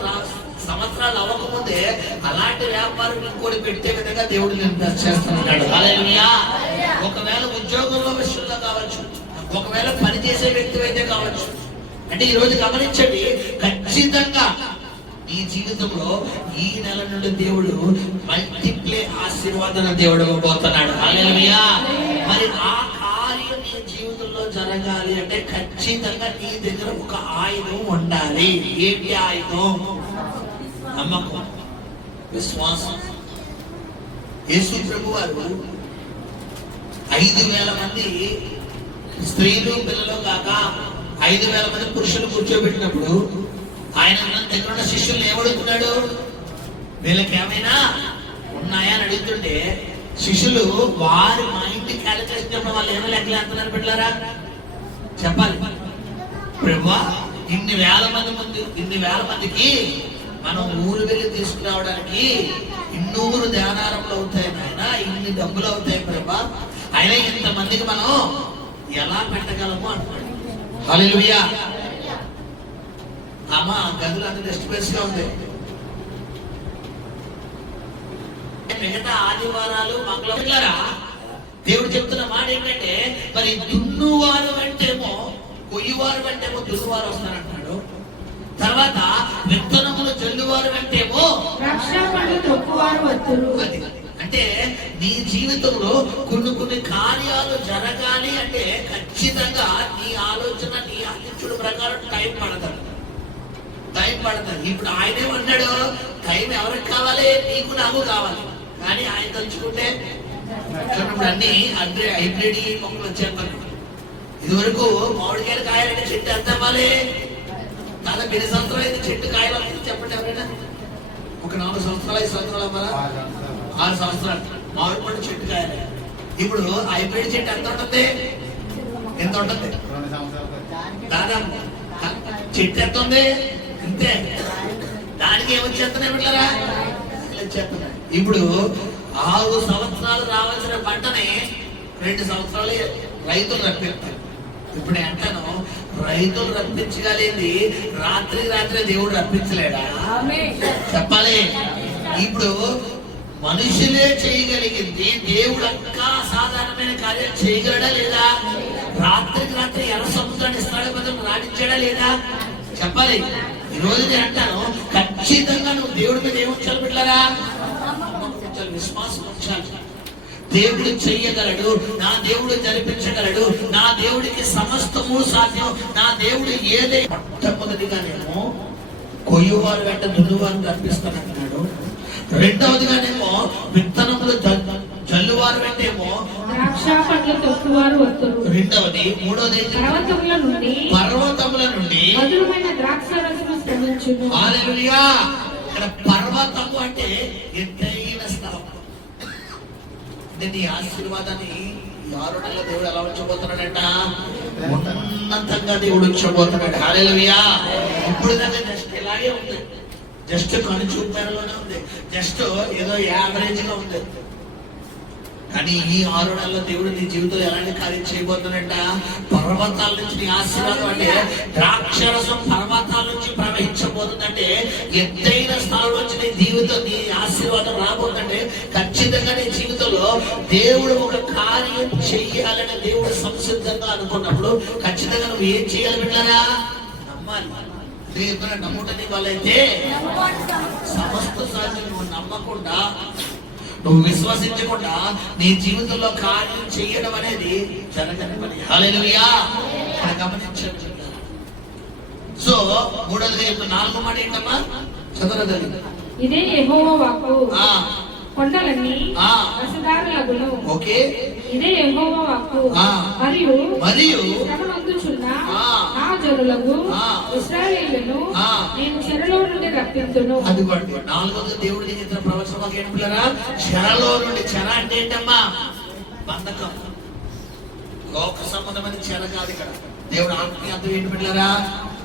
సంవత్సరాలు అవ్వకముందే అలాంటి వ్యాపారం ఇంకోటి పెట్టే విధంగా దేవుడు నేను చేస్తున్నాడు. హల్లెలూయా. ఒకవేళ ఉద్యోగంలో విషయంలో కావచ్చు, ఒకవేళ పనిచేసే వ్యక్తి అయితే కావచ్చు. అంటే ఈ రోజు గమనించండి, ఖచ్చితంగా నీ జీవితంలో ఈ నెల నుండి దేవుడు మల్టిప్లే ఆశీర్వాదాల దేవుడు పోతున్నాడు. హల్లెలూయా. మరి ఆ కార్యం నీ జీవితంలో జరగాలి అంటే ఖచ్చితంగా నీ దగ్గర ఒక ఆయుధం ఉండాలి. ఏంటి ఆయుధం? నమ్మకం, విశ్వాసం. యేసు ప్రభు వారు 5,000 మంది స్త్రీలు పిల్లలు కాక 5,000 మంది పురుషులు కూర్చోబెట్టినప్పుడు ఆయన దగ్గర ఉన్న శిష్యులు ఏమడుగుతున్నాడు? వీళ్ళకి ఏమైనా ఉన్నాయా అని అడుగుతుంటే శిష్యులు వారి మైండ్ క్యాలిక్యులేషన్ చెప్పడం వాళ్ళు ఏమో లెక్కలు అంటున్నారు బిడ్డలారా? చెప్పాలి. ప్రభువా, ఇన్ని వేల మందికి మనం ఊరు వెళ్ళి తీసుకురావడానికి 200 ధ్యానారంలో అవుతాయి ఆయన, ఇన్ని డబ్బులు అవుతాయి ప్రభా, అయినా ఇంతమందికి మనం ఎలా పెట్టగలము అంటున్నాడు. హల్లెలూయా. అమ్మా గదులు అంత డిస్టర్బెన్స్ గా ఉంది. మిగతా ఆదివారాలు మంగళవారాలు దేవుడు చెప్తున్న మాట ఏంటంటే, మరి దున్నువారు అంటేమో కొయ్యువారు అంటేమో దున్నువారు వస్తారంటున్నాడు. తర్వాత విత్తనములు జల్లువారు అంటేమో అంటే నీ జీవితంలో కొన్ని కార్యాలు జరగాలి అంటే ఖచ్చితంగా నీ ఆలోచన, నీ ఆలోచన ప్రకారం టైం పడతాడు. ఇప్పుడు ఆయనేమన్నాడు? టైం ఎవరికి కావాలి? నీకు నాకు కావాలి. కానీ ఆయన తలుచుకుంటే ఇప్పుడు అన్ని హైబ్రిడ్ మొక్కలు వచ్చేస్తాను. ఇదివరకు మామిడికాయలు కాయాలంటే చెట్టు ఎంత అవ్వాలి? దాదాపు 2 సంవత్సరాలు అయితే చెట్టు కాయలు చెప్పండి ఎవరైనా. ఒక 4 సంవత్సరాలు 5 సంవత్సరాలు అవ్వాలా? 6 సంవత్సరాలు మామిడి పండు చెట్టు కాయాలి. ఇప్పుడు హైబ్రిడ్ చెట్టు ఎంత ఉంటుంది? దాదాపు చెట్టు ఎంత ఉంది? అంతే. దానికి ఏమొచ్చేస్తున్నాయి బిడ్డలారా? వచ్చేస్తున్నాయి. ఇప్పుడు 6 సంవత్సరాలు రావాల్సిన పంటని 2 సంవత్సరాలు రైతులు రప్పిస్తారు. ఇప్పుడు అంటాను, రైతులు రప్పించగలిగింది రాత్రి దేవుడు రప్పించలేడా? చెప్పాలి. ఇప్పుడు మనుషులే చేయగలిగింది దేవుడు ఇంకా సాధారణమైన కార్యాలు చేయగలడా లేదా? రాత్రి ఎర్ర సముద్రాన్ని ఇస్రాయేలు ప్రజలను రాణించాడా లేదా? చెప్పాలి. ఈ రోజు నేను అంటాను, ఖచ్చితంగా నువ్వు దేవుడి మీద ఏముంచాలి బిడ్డలారా? విశ్వాసం ఉంచాలి. దేవుడు చెయ్యగలడు, నా దేవుడు జరిపించగలడు, నా దేవుడికి సమస్తము సాధ్యం, నా దేవుడు ఏదే. మొట్టమొదటిగానేమో కొయ్యువారు వెంట దున్నువారిని రప్పిస్తానంటున్నాడు. రెండవదిగానేమో విత్తనములు జల్లువారు వెంటేమో ద్రాక్ష పండ్ల తొక్కువారు వస్తురు. రెండవది. మూడవది పర్వతముల నుండి మధురమైన ద్రాక్ష రసము స్రవించును. హల్లెలూయా. ఇక్కడ పర్వతము అంటే ఎత్తైన స్థలం. అంటే నీ ఆశీర్వాదాన్ని ఈ 6 నెలల దేవుడు ఎలా ఉంచబోతున్నాడంట? ఉన్నతంగా దేవుడు ఉంచబోతున్నాడు. హల్లెలూయా. ఇప్పుడు దాకా జస్ట్ ఇలాగే ఉంది, జస్ట్ కనుచూపు మేరలోనే ఉంది, జస్ట్ ఏదో యావరేజ్ గా ఉంది. కానీ ఈ 6 నెలల దేవుడు నీ జీవితంలో ఎలాంటి కార్యం చేయబోతున్నాడంట? పర్వతాల నుంచి నీ ఆశీర్వాదం అంటే ద్రాక్షరసం పర్వతాల నుంచి ప్రవహించబోతుందంటే, ఎత్తైన స్థలం నుంచి నీ జీవితం, నీ ఆశీర్వాదం రాబోతుందంటే, ఖచ్చితంగా నీ జీవితంలో దేవుడు ఒక కార్యం చెయ్యాలని దేవుడు సంసిద్ధంగా అనుకున్నప్పుడు ఖచ్చితంగా నువ్వు ఏం చేయాలి బిడ్డలారా? నమ్మాలి. దేవుడు నమ్ముటని వాళ్ళైతే సమస్త సాధ్యం. నువ్వు నమ్మకుండా, నువ్వు విశ్వసించకుండా నీ జీవితంలో కార్యం చేయడం అనేది జరగని పని. హల్లెలూయా. గమనించండి. సో మూడోదిగా చెప్తున్న 4వ మాట ఏంటమ్మా? చదవదండి. ఇదే యెహోవా వాక్కు. కొండలన్నీ రసదారులగును. ఓకే. ఇదే యెహోవా వాక్కు. మరియు శ్రమనందుచున్న నా జనులకు ఇశ్రాయేలును నేను చెరలో నుండి రప్పించును. అదిగోండి 4వ దేవుడి ఇతర ప్రవచనం ఏంటి పిల్లరా? చెరలో నుండి. చెర అంటే ఏంటమ్మా? బంధకం. లోక సంబంధమైన చెర కాదు ఇక్కడ. దేవుడు ఆత్మీయత ఏంటి పిల్లరా?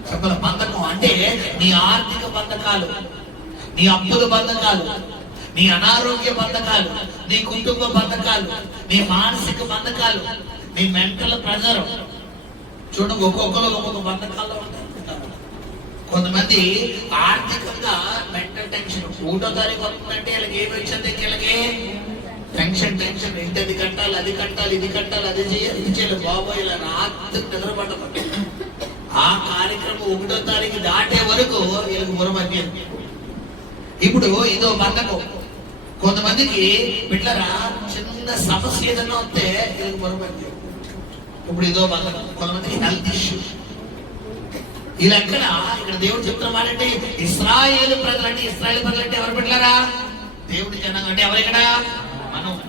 చెప్పాల. బంధకం అంటే నీ ఆర్థిక బంధకాలు, నీ అప్పుల బంధకాలు, నీ అనారోగ్య బంధకాలు, నీ కుటుంబ బంధకాలు, నీ మానసిక బంధకాలు, నీ మెంటల్ ప్రెజర్. చూడండి, ఒక్కొక్కరు ఒక్కొక్క బంధకాల్లో ఉంటారు. కొంతమంది ఆర్థికంగా మెంటల్ టెన్షన్. 1వ తారీఖు వస్తుందంటే వీళ్ళకి ఏమి వచ్చింది? వీళ్ళకి టెన్షన్. ఇంటి కట్టాలి, అది కట్టాలి, ఇది కట్టాలి, అది చేయాలి, ఇది చేయాలి. బాబోయ్, ఇలా రాత్రి నిద్రపడ్డ ఆ కార్యక్రమం 1వ తారీఖు దాటే వరకు వీళ్ళకి మురమధ్యం. ఇప్పుడు ఇదో బంధకం. కొంతమందికి బిడ్డరా చిన్న సమస్య ఏదైనా వస్తే వీళ్ళకి మురమధ్యం. ఇప్పుడు ఇదో బంధకం. కొంతమందికి హెల్త్ ఇష్యూ. ఈ లెక్కన ఇక్కడ దేవుడు చెప్తున్న మాట అంటే, ఇశ్రాయేలు ప్రజలంటే ఎవరు బిడ్డలారా? దేవుడి జనం. అంటే ఎవరు ఇక్కడ?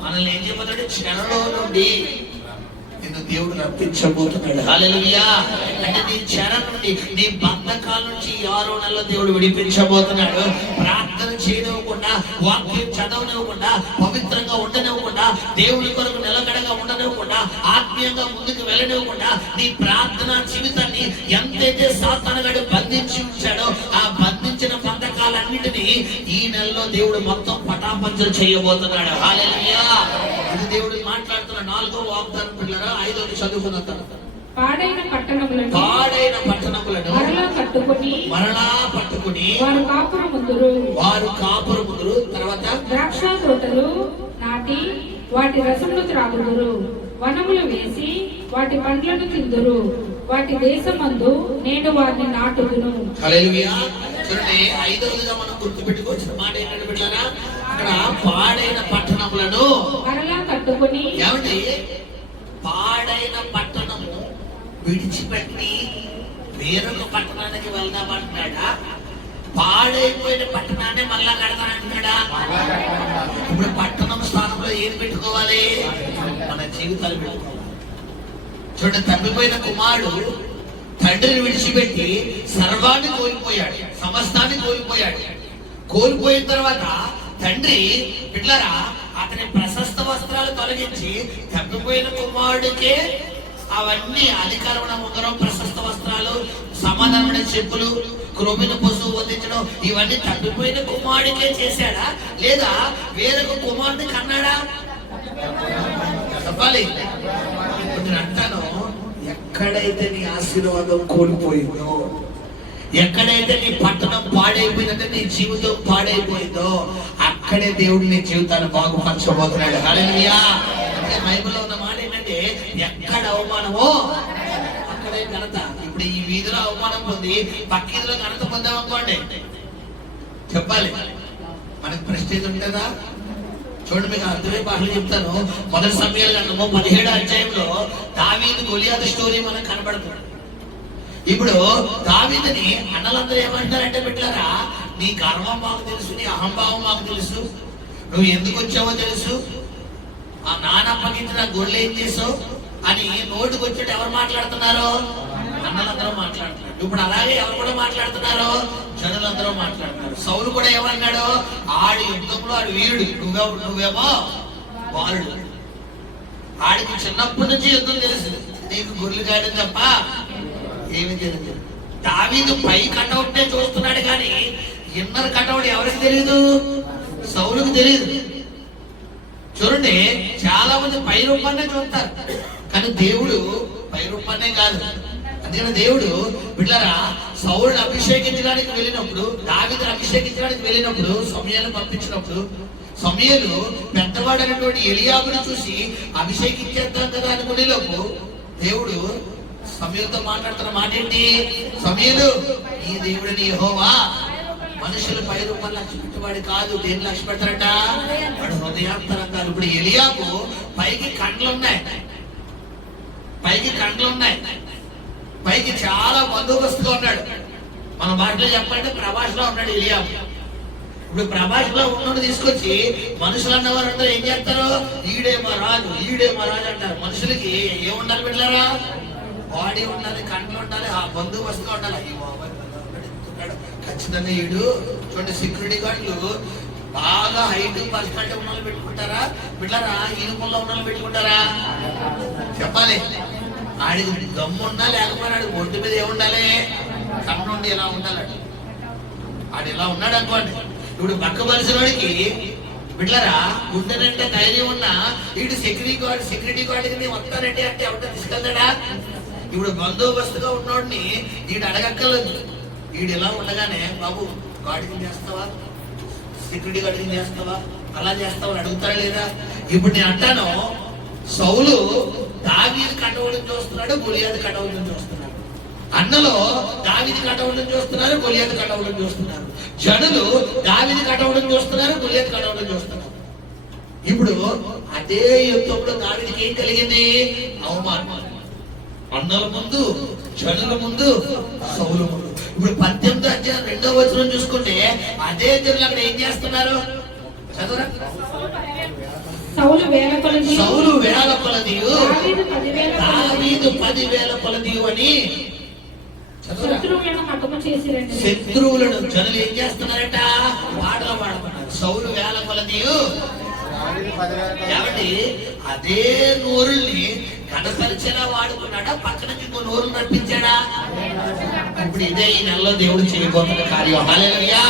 మనల్ని ఏం చేయబోతున్నాడు? చెరలో నుండి నిన్ను దేవుడు రప్పించబోతున్నాడు. హల్లెలూయా. అంటే నీ చెర నుండి, నీ బంధకాల నుంచి ఈ 6 నెలల దేవుడు విడిపించబోతున్నాడు. ప్రార్థన చేయనివ్వకుండా, వాక్యం చదవనివ్వకుండా, పవిత్రంగా ఉండనివ్వకుండా, దేవుడి కొరకు నిలకడగా ఉండనివ్వకుండా, ఆత్మీయంగా ముందుకు వెళ్ళనివ్వకుండా, నీ ప్రార్థన జీవితాన్ని ఎంతైతే సాతానుగాడు బంధించి ఉంచాడో ఆ బంధించిన బంధకాలన్నిటినీ ఈ నెలలో దేవుడు మొత్తం పటాపంచలు చేయబోతున్నాడు. హల్లెలూయా. ఇది దేవుడు మాట్లాడుతున్న 4వ వాగ్దానం పిల్లరా. 5వది చదువుకున్న తర్వాత పాడైన పట్టణములను మరలా పట్టుకుని వారు కాపురముందురు. తర్వాత ద్రాక్ష తోటలు నాటి వాటి రసములు త్రాగుదురు, వనములు వేసి వాటి పండ్లను తిందురు, వాటి దేశమందు నేను వారిని నాటుదును. హల్లెలూయా. చూడండి, 5వదిగా మనం గుర్తుపెట్టుకోవాల్సిన మాట ఏంటంటే బిడ్డలారా, అక్కడ పాడైన పట్టణములను మరలా కట్టుకుని. ఏమండి? పాడైన పట్టణము విడిచిపెట్టి వేరొక పట్టణానికి వెళ్దామంటున్నాడా? పాడైపోయిన పట్టణాన్ని మళ్ళా కడతానంటున్నాడా? ఇప్పుడు పట్టణం స్థానంలో ఏం పెట్టుకోవాలి? మన జీవితాలు పెట్టుకోవాలి. చూడండి, తప్పిపోయిన కుమారుడు తండ్రిని విడిచిపెట్టి సర్వాన్ని కోల్పోయాడు, సమస్తాన్ని కోల్పోయాడు. కోల్పోయిన తర్వాత తండ్రి బిడ్డలారా అతని ప్రశస్త వస్త్రాలు తొలగించి తప్పిపోయిన కుమారుడికే అవన్నీ అధికారమైన ఉంగరం, ప్రశస్త వస్త్రాలు, సమాధానమైన చెప్పులు, క్రొమ్మిన పశువు వధించడం, ఇవన్నీ తప్పిపోయిన కుమారుడికే చేశాడా లేదా వేరొక కుమారుడిని కన్నాడా? చెప్పాలి. నేను అంటాను, ఎక్కడైతే నీ ఆశీర్వాదం కోల్పోయిందో, ఎక్కడైతే నీ పట్టణం పాడైపోయిందంటే నీ జీవితం పాడైపోయిందో, అక్కడే దేవుడు నీ జీవితాన్ని బాగుపరచబోతున్నాడు. హల్లెలూయా. అంటే బైబిల్లో ఉన్న మాట ఏంటంటే, ఎక్కడ అవమానమో అక్కడే ఘనత. ఇప్పుడు ఈ వీధిలో అవమానం పొంది పక్క వీధిలో ఘనత పొందామనుకోండి, చెప్పాలి మనకి ప్రెస్టేజ్ ఉంటుందా? చూడండి, మీకు అర్థమయ్యే భాషలు చెప్తాను. మొదటి సమయాల గ్రంథము 17వ అధ్యాయంలో దావీదు గొలియాతు స్టోరీ మనకు కనబడుతుంది. ఇప్పుడు దావీదుని అన్నలందరూ ఏమంటారంటే, బిడ్డలారా, నీ గర్వం మాకు తెలుసు, నీ అహంభావం మాకు తెలుసు, నువ్వు ఎందుకు వచ్చావో తెలుసు, ఆ నానప్పగించిన గొడ్లు ఏం చేసావు అని నోటికి వచ్చేటి ఎవరు మాట్లాడుతున్నారు? అన్నలందరూ మాట్లాడుతున్నారు. ఇప్పుడు అలాగే ఎవరు కూడా మాట్లాడుతున్నారు? జనులందరూ మాట్లాడుతున్నారు. సౌలు కూడా ఏమన్నాడు? ఆడి యుద్ధంలో ఆడు వీరుడు, నువ్వేమో బాలుడు. ఆడికి చిన్నప్పటి నుంచి యుద్ధం తెలుసు, నీకు గొర్రెలు కాయడం తప్ప ఏమి తెలియదు. దావీదు పై కటౌట్నే చూస్తున్నాడు కానీ ఇన్నర్ కటౌట్ ఎవరికి తెలియదు? సౌలుకు తెలియదు. చూడండి, చాలా మంది పై రూపాన్నే చూస్తారు కానీ దేవుడు పై రూపాన్నే కాదు. అందుకని దేవుడు బిడ్డలారా, సౌలుని అభిషేకించడానికి వెళ్ళినప్పుడు, దావీదుని అభిషేకించడానికి వెళ్ళినప్పుడు, సమూయేలును పంపించినప్పుడు, సమూయేలు పెద్దవాడైనటువంటి ఎలియాబుని చూసి అభిషేకించేద్దాం కదా అనుకునేలోపు దేవుడు సమూయేలుతో మాట్లాడుతున్న మాట ఏంటి? సమూయేలు, ఈ దేవుడిని యెహోవా మనుషులు పై రూపాయలు లక్ష్య పెట్టేవాడు కాదు. దేని లక్ష్య పెడతారట? వాడు హృదయాంతరంగాలు. ఇప్పుడు ఎలియాబు పైకి కండ్లు ఉన్నాయి, పైకి చాలా బందోబస్తుగా ఉన్నాడు. మన భాషలో చెప్పాలంటే ప్రభాస్లో ఉన్నాడు ఎలియాబు. ఇప్పుడు ప్రభాస్లో ఉన్నోడు తీసుకొచ్చి మనుషులు అన్నవారు అందరూ ఏం చేస్తారు? ఈడేమో రాజు అంటారు. మనుషులకి ఏముండాలి బిడ్డలారా? బాడీ ఉండాలి, కండ్లు ఉండాలి, ఆ బందోబస్తుగా ఉండాలి. ఖచ్చితంగా ఈడు చూడండి, సెక్యూరిటీ గార్డులు బాగా హైట్ పర్సనాలిటీ ఉన్న వాళ్ళు పెట్టుకుంటారా బిడ్డలారా? ఈనుకుల్లో ఉన్న వాళ్ళు పెట్టుకుంటారా? చెప్పాలి. ఆడికి దమ్ము ఉన్నా లేకపోయినా ఆడికి ఒంటి మీద ఏముండాలి? కన్నుండి ఎలా ఉండాలండి. ఆడు ఎలా ఉన్నాడు అనుకోండి. ఇప్పుడు పక్క పరిసరాడికి బిడ్డలారా గుండెనంటే ధైర్యం ఉన్నా వీడు సెక్యూరిటీ గార్డుకి నేను వస్తానంటే అంటే ఎవరితో తీసుకెళ్తాడా? ఇప్పుడు బందోబస్తుగా ఉన్నోడిని వీడు అడగక్కర్లేదు. వీడు ఎలా ఉండగానే, బాబు గార్డుకి చేస్తావా, సెక్యూరిటీ గార్డుకి చేస్తావా, అలా చేస్తావా అని అడుగుతాడా లేదా? ఇప్పుడు నేను అంటాను, సౌలు దావీదు కటౌలను చూస్తున్నాడు, గొలియాతు కటౌలను చూస్తున్నాడు. అన్నలో దావీదు కటౌలను చూస్తున్నారు, గొలియాతు కటౌలను చూస్తున్నారు. జనులు దావీదు కటౌలను చూస్తున్నారు, గొలియాతు కటౌలను చూస్తున్నారు. ఇప్పుడు అదే యుద్ధంలో దావీదుకి ఏం కలిగింది? అవమానం. అన్నల ముందు, జనుల ముందు, సౌలు ముందు. ఇప్పుడు 18వ అధ్యాయం 2వ వచనం చూసుకుంటే అదే జనులు అక్కడ ఏం చేస్తున్నారు? చదువురా. సౌలు వేల కొలది, దావీదు 10,000 కొలది అని శత్రువులను జనులు ఏం చేస్తున్నారట? పాటలు పాడుతున్నారు. సౌలు వేల కొలది, కాబట్టి అదే నోరుల్ని కనపరిచేలా వాడుకున్నాడా? పక్కన ఇంకో నోరు నడిపించాడా? ఇప్పుడు ఇదే ఈ నెలలో దేవుడు చేయబోతున్న కార్యం. హల్లెలూయా.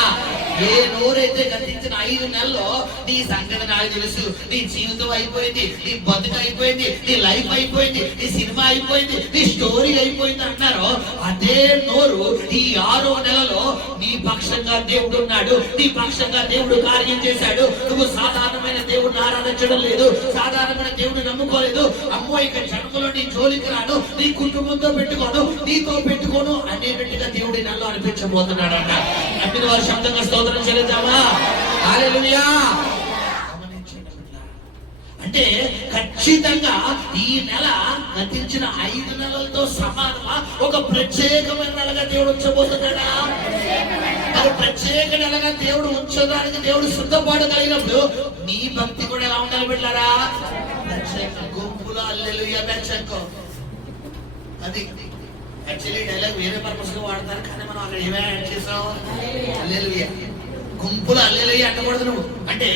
ఏ నోరైతే గతించిన 5 నెలల్లో నీ సంగతి నాకు తెలుసు, నీ జీవితం అయిపోయింది, నీ బతుకు అయిపోయింది, నీ లైఫ్ అయిపోయింది, నీ సినిమా అయిపోయింది, నీ స్టోరీ అయిపోయింది అంటున్నారో, అదే నోరు ఈ 6వ నెలలో నీ పక్షంగా దేవుడు ఉన్నాడు, నీ పక్షంగా దేవుడు కార్యం చేశాడు. నువ్వు సాధారణమైన దేవుడిని ఆరాధించడం లేదు, సాధారణమైన దేవుడిని నమ్ముకోలేదు. అమ్మో ఇక జన్మలో నీ జోలికి రాను, నీ కుటుంబంతో పెట్టుకోను, నీతో పెట్టుకోను అనేటట్టుగా దేవుడి నెలలో అనిపించబోతున్నాడంట. అన్ని వారి శబ్దంగా స్తోత్రం చెల్లిద్దామా? హల్లెలూయా. అంటే ఖచ్చితంగా ఈ నెల గతించిన 5 నెలలతో సమానమా? ఒక ప్రత్యేకమైన నెలగా దేవుడు ఉంచబోతున్నాడా? అది ప్రత్యేక నెలగా దేవుడు ఉంచడానికి దేవుడు సిద్ధపడగలిగినప్పుడు నీ భక్తి కూడా ఎలా ఉండాలి బిడ్డలారా? ప్రత్యేక గుంపులో హల్లెలూయా బెచ్చకో. అది యాక్చువల్లీ డైలాగ్ వేరే పర్పస్ గా వాడతారు కానీ మనం అక్కడ ఏమే యాడ్ చేసాం? హల్లెలూయా. గుంపులు హల్లెలూయా అంటకూడదు. నువ్వు అంటే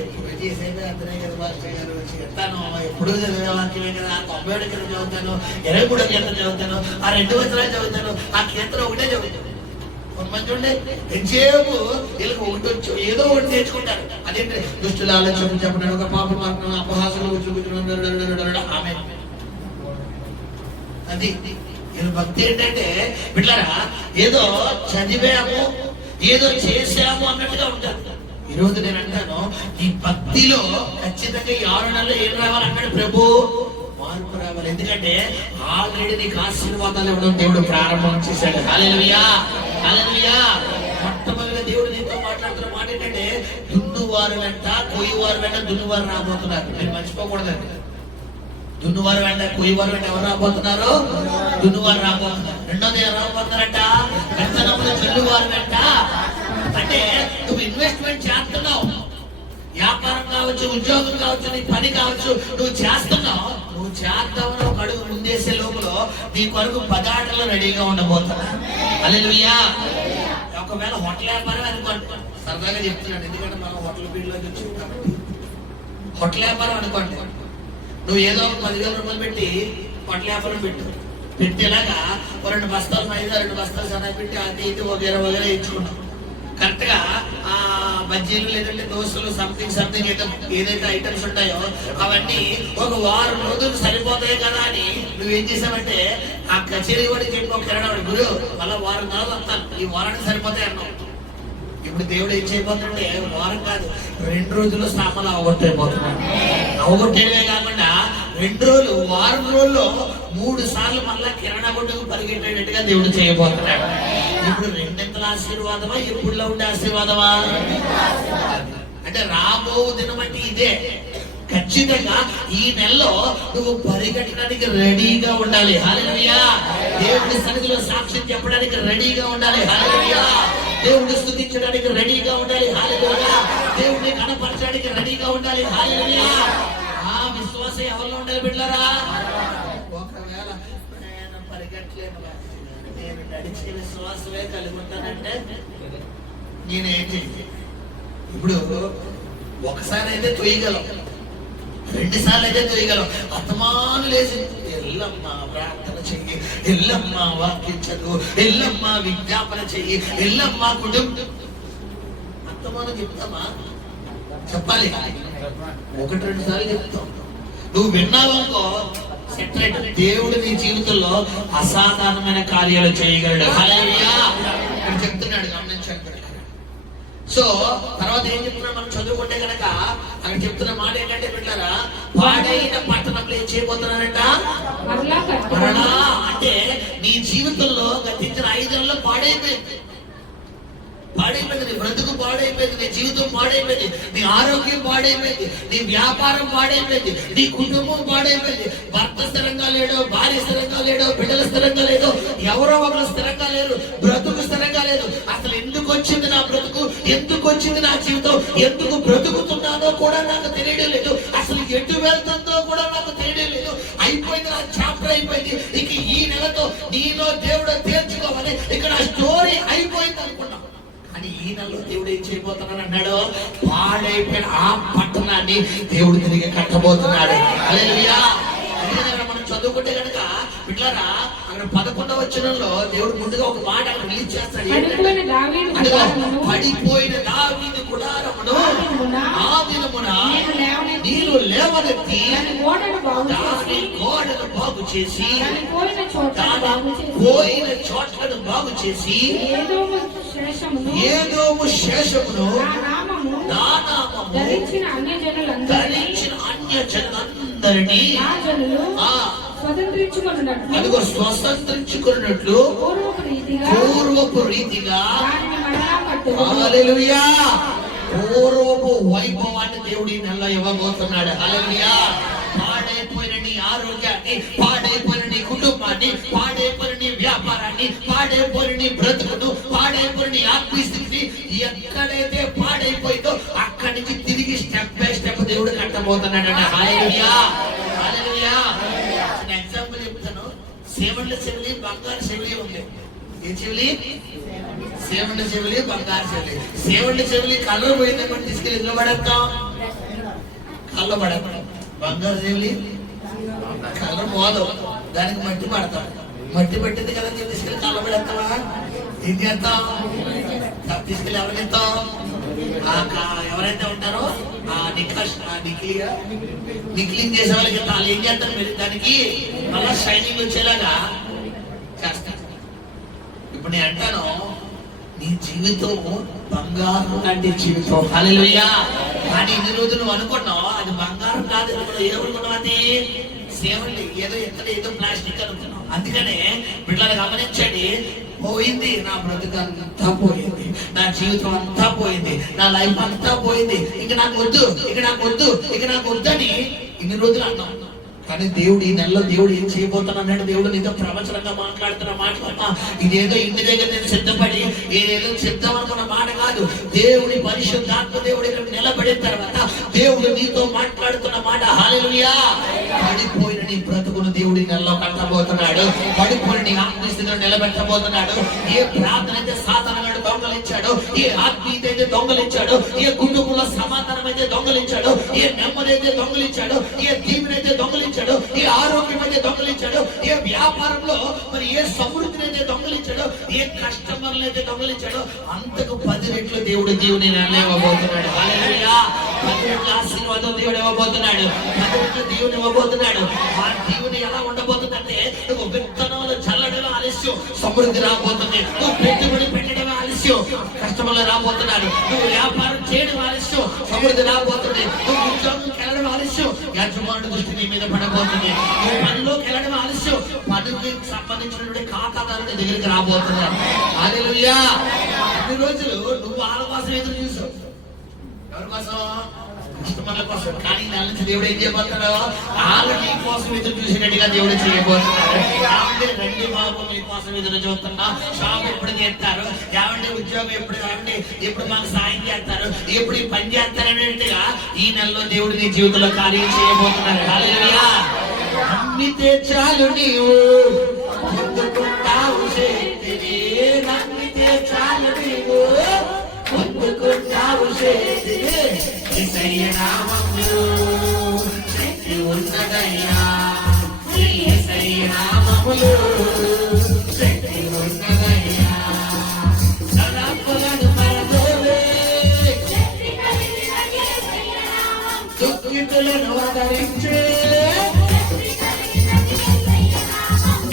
ఎప్పుడు చేసేది అర్థమే కదా పాస్టర్ గారు, చెప్తాను ఎప్పుడు చదివే వాక్యమే కదా, 90 కింద చదువుతాను, 23 కీర్తన చదువుతాను, ఆ 2 వచనాలు చదువుతాను, ఆ కీర్తన ఒకటే చదువుతాను. కొంతమంది ఉండే ఎంతసేపు వీళ్ళకి ఒకటి వచ్చి ఏదో ఒకటి నేర్చుకుంటారు. అదేంటి దుష్టుల ఆలోచన చెప్పడం, ఒక పాప మార్గం, అపహాసంలో ఆమె అది నేను భక్తి ఏంటంటే బిడ్డలారా, ఏదో చదివాము ఏదో చేసాము అన్నట్టుగా ఉంటారు. ఈరోజు నేను అంటాను, ఈ భక్తిలో ఖచ్చితంగా ఈ 6 నెలల్లో ఏం రావాలన్నాడు ప్రభు? మార్పు రావాలి. ఎందుకంటే ఆల్రెడీ నీకు ఆశీర్వాదాలు ఇవ్వడం దేవుడు ప్రారంభం చేశాడు. హల్లెలూయా, హల్లెలూయా. మొట్టమొదటిగా దేవుడు నీతో మాట్లాడుతున్న మాట ఏంటంటే, దున్నువారు వెంట కొయ్యవారు వెంట దున్నువారు రాబోతున్నారు. మీరు మర్చిపోకూడదండి. దున్నువారు వెంట కొయ్యవారు వెంట ఎవరు రాబోతున్నారు? దున్నువారు రాబోతున్నారు. రెండోది ఎవరు రాబోతున్నారంట? పెద్దనప్పుడు చెల్లువారు వెంట. అంటే నువ్వు ఇన్వెస్ట్మెంట్ చేస్తున్నావు, వ్యాపారం కావచ్చు, ఉద్యోగం కావచ్చు, నీ పని కావచ్చు, నువ్వు చేస్తున్నావు. నువ్వు చేద్దామని ఒక అడుగు ముందేసే లోపల నీ కొరకు 10 ఆటలు రెడీగా ఉండబోతున్నా. హల్లెలూయా. ఒకవేళ హోటల్ వ్యాపారం అనుకోండి, సరదాగా చెప్తున్నాను, ఎందుకంటే మనం హోటల్ ఫీల్డ్లోకి వచ్చాం కాబట్టి. హోటల్ వ్యాపారం అనుకోండి, నువ్వు ఏదో 10,000 రూపాయలు పెట్టి హోటల్ వ్యాపారం పెట్టేలాగా 2 బస్తాలు మైదా, 2 బస్తాలు సన్నా పెట్టి అది ఇది వగేరా ఇచ్చుకున్నావు. కరెక్ట్ గా ఆ బజ్జీలు లేదంటే దోశలు సంథింగ్ ఏదైతే ఐటమ్స్ ఉంటాయో అవన్నీ ఒక 1 వారం రోజులు సరిపోతాయి కదా అని నువ్వేం చేసావంటే ఆ కచేరీ వాడికి చెప్పి ఒక కిరణాడు, గురు మళ్ళీ 1 వారం రోజులు వస్తాను, ఈ వారానికి సరిపోతాయి అన్నావు. ఇప్పుడు దేవుడు ఏం చేయబోతుంటే 1 వారం కాదు, 2 రోజుల్లో సామాన్లు అవగొట్టైపోతున్నాడు. అవగొట్టేవే కాకుండా 2 రోజులు 1 వారం రోజుల్లో 3 సార్లు మళ్ళా కిరణా కొట్టుకు పరిగెట్టేటట్టుగా దేవుడు చేయబోతున్నాడు. ఇప్పుడు 2 ఆశీర్వాదమా, ఎప్పుడులో ఉండే ఆశీర్వాదమా? అంటే రాబో దినం అంటే ఇదే. ఖచ్చితంగా ఈ నెలలో నువ్వు పరిగెట్టడానికి రెడీగా ఉండాలి. హల్లెలూయా. దేవుడి సన్నిధిలో సాక్ష్యం చెప్పడానికి రెడీగా ఉండాలి. హల్లెలూయా. దేవుడిని స్తుతించడానికి రెడీగా ఉండాలి. హల్లెలూయా. దేవుడిని కనపరచడానికి రెడీగా ఉండాలి. హల్లెలూయా. ఆ విశ్వాసం ఎవరిలో ఉండాలి బిడ్డలారా? ఒకవేళ నేను పరిగెట్టలేను, నేను నడిచే విశ్వాసమే కలిగి ఉంటానంటే నేనేంటి? ఇప్పుడు ఒకసారి అయితే తొయ్యగలం, 2 సార్లు అయితే తొయ్యగలం. అత్తమాను లేచి ఎల్లమ్మా ప్రార్థన చెయ్యి, ఎల్లమ్మా వాక్యం చదువు, ఎల్లమ్మా విజ్ఞాపన చెయ్యి, ఎల్లమ్మా కుటుంబం. అత్తమాను చెప్తామా? చెప్పాలి. 1-2 సార్లు చెప్తాం. నువ్వు విన్నావనుకో సెటరేట్. దేవుడు నీ జీవితంలో అసాధారణమైన కార్యాలు చేయగలడు. హల్లెలూయా. ఇక్కడ చెప్తున్నాడు, గమనించండి. సో తర్వాత ఏం చెప్తున్నా మనం చదువుకుంటే కనుక అక్కడ చెప్తున్న మాట ఏంటంటే బిడ్డలారా, పాడైన పట్టణంలో ఏం చేయబోతున్నారంట? మరలా. అంటే నీ జీవితంలో గతించిన 5 నెలల్లో పాడైపోయింది. నీ బ్రతుకు పాడైపోయింది, నీ జీవితం పాడైపోయింది, నీ ఆరోగ్యం పాడైపోయింది, నీ వ్యాపారం పాడైపోయింది, నీ కుటుంబం పాడైపోయింది. భర్త స్థిరంగా లేడో, భార్య స్థిరంగా లేడో, బిడ్డలు స్థిరంగా లేదో, ఎవరో ఒకరు స్థిరంగా లేరు, బ్రతుకు స్థిరంగా లేదు. అసలు ఎందుకు వచ్చింది నా బ్రతుకు, ఎందుకు వచ్చింది నా జీవితం, ఎందుకు బ్రతుకుతున్నానో కూడా నాకు తెలియడం లేదు, అసలు ఎటు వెళ్తుందో కూడా నాకు తెలియడం లేదు. అయిపోయింది, నా చాప్టర్ అయిపోయింది. ఇక ఈ నెలతో నీలో దేవుడు తేల్చుకోవాలి, ఇక నా స్టోరీ అయిపోయింది అనుకున్నాం. కానీ ఈ నెలలో దేవుడు ఏం చేయబోతున్నాడు అన్నాడు? పాడైపోయిన ఆ పట్టణాన్ని దేవుడు తిరిగి కట్టబోతున్నాడు. హల్లెలూయా. మనం చదువుకుంటే కనుక బిడ్డలారా, అక్కడ 11వ వచనంలో దేవుడు ముందుగా ఒక మాట అక్కడ రిలీజ్ చేస్తాడు. పడిపోయిన దావీదు గుడారమును ఆ దినమున నీరు లేవనెత్తి దాని గోడను బాగు చేసి, పోయిన చోట్లను బాగు చేసి, ఏదోము శేషమును నా నామము ధరించిన అన్యజనులందరినీ అదిగో స్వతంత్రించుకున్నట్లు పూర్వపు రీతిగా హల్లెలూయా పూర్వపు వైభవాన్ని దేవుడి నెల ఇవ్వబోతున్నాడు. హల్లెలూయా. పాడైపోయిన నీ ఆరోగ్యాన్ని, పాడైపోయిన నీ కుటుంబాన్ని, పాడైపోయిన నీ వ్యాపారాన్ని, పాడైపోయిన నీ బ్రతుకును, పాడైపోయిన నీ ఆత్మీయ స్థితిని ఎక్కడైతే పాడైపోయిందో అక్కడి నుంచి తిరిగి స్టెప్ బై స్టెప్ దేవుడు కట్టబోతున్నాడు. హల్లెలూయా. హల్లెలూయా. ఎగ్జాంపుల్ చెప్తాను. సేవల చెవిలి, బంగారు చెవిలి ఉంది. ఏ చెవిలి? సేవల చెవిలి, బంగారు చెవిలి. సేవల చెవిలి కలర్ పోయిందని తీసుకెళ్ళి ఇంట్లో పడేస్తాం, కళ్ళ పడేస్తాం. బంగారు చెవిలి కలర్ పోదు, దానికి మట్టి పడతాం. మట్టి పట్టింది కదా తీసుకెళ్ళి కళ్ళ పడేస్తావా? ఏం చేస్తాం? తీసుకెళ్ళి ఎవరికి ఇస్తాం? ఎవరైతే ఉంటారో నిక్లింగ్ చేసే వాళ్ళకి వాళ్ళు ఏం చేస్తారు, మీరు దానికి మళ్ళా షైనింగ్ వచ్చేలాగా చేస్తారు. ఇప్పుడు నేను అంటాను, నీ జీవితం బంగారం లాంటి జీవితం. హల్లెలూయా. కానీ ఇన్ని రోజులు నువ్వు అనుకున్నావు అది బంగారం కాదు, ఏమనుకున్నావు, అది సేవండి, ఏదో ప్లాస్టిక్ అనుకున్నావు. అందుకనే బిడ్డలు గమనించండి, పోయింది నా బ్రతుకంతా పోయింది, నా జీవితం అంతా పోయింది, నా లైఫ్ అంతా పోయింది, ఇక నాకు వద్దని ఇన్ని రోజులు అన్నాం. కానీ దేవుడు ఈ నెలలో దేవుడు ఏం చేయబోతున్నాడు, దేవుడు నీతో ప్రవచనంగా మాట్లాడుతున్న మాట, ఇదేదో ఇంటి దగ్గర నేను సిద్ధపడి ఏదేదో చెప్తామనుకున్న మాట కాదు. దేవుడి పరిశుద్ధాత్మ దేవుడు ఇక్కడ నిలబడిన తర్వాత దేవుడు నీతో మాట్లాడుతున్న మాట. హల్లెలూయా. పడిపోయిన నీ బ్రతుకును దేవుడి నెలలో కట్టబోతున్నాడు, పడిపోయిన నీ ఆత్మీయతను నిలబెట్టబోతున్నాడు. ఏ ప్రార్థన అయితే సాతానుగాడు దొంగలించాడు, ఏ ఆత్మీయత అయితే దొంగలించాడు, ఏ కుటుంబంలో సమాధానం అయితే దొంగలించాడు, ఏ నెమ్మది అయితే దొంగలించాడు, ఏ దీవెన అయితే దొంగలించాడు, ఏ ఆరోగ్యం అయితే దొంగలించాడు, ఏ వ్యాపారంలో మరి ఏ సమృద్ధిని అయితే దొంగలించాడు, ఏ కస్టమర్లు అయితే దొంగలించాడు, అంతకు 10 రెట్లు దేవుడు దీవుని ఇవ్వబోతున్నాడు. హల్లెలూయా. 10 రెట్ల ఆశీర్వాదం దేవుడు ఇవ్వబోతున్నాడు, 10 రెట్ల దేవుని ఇవ్వబోతున్నాడు. ఆ దీవుని ఎలా ఉండబోతుందంటే, నువ్వు విత్తనాలు చల్లడం ఆలస్యం, సమృద్ధి రాబోతుంది. నువ్వు పెట్టుబడి పెట్టడం ఆలస్యం, కస్టమర్లు రాబోతున్నారు. నువ్వు వ్యాపారం చేయడం ఆలస్యం, సమృద్ధి రాబోతుంది. నువ్వు ఉద్యోగంకి వెళ్ళడం ఆలస్యం, యజమానుడి దృష్టి నీ మీద పడబోతుంది. నువ్వు పనిలోకి వెళ్ళడం ఆలస్యం, పనికి సంబంధించినటువంటి ఖాతాదారుని దగ్గరికి రాబోతున్నారు. హల్లెలూయా. అన్ని రోజులు నువ్వు వాళ్ళ కోసం ఎదురు చూసావు, ఎవరి కోసం? కస్టమర్ల కోసం. కానీ దాని నుంచి దేవుడు ఏం చేయబోతున్నాడు, వాళ్ళు నీ కోసం ఎదురు చూసినట్టుగా దేవుడు చేయబోతున్నాడు. ఏమంటే రండి బాబు మీ కోసం ఎదురు చూస్తున్నా, షాప్ ఎప్పుడు చేస్తారు, ఏమంటే ఉద్యోగం ఎప్పుడు మాకు సాయం చేస్తారు, ఎప్పుడు ఈ పని చేస్తారనేట్టుగా ఈ నెలలో దేవుడు నీ జీవితంలో కార్యం చేయబోతున్నాడు. హల్లెలూయా. నమ్మితే చాలు నీవు పొందుకుంటావు శక్తిని, నమ్మితే చాలు నీవు పొందుకుంటావు శక్తిని. యేసయ్య నామములో శక్తి ఉన్నదయ్యా, యేసయ్య నామములో శక్తి ఉన్నదయ్యా. సదాపులను పరదోవే, దుఃఖితులను ఆదరించే,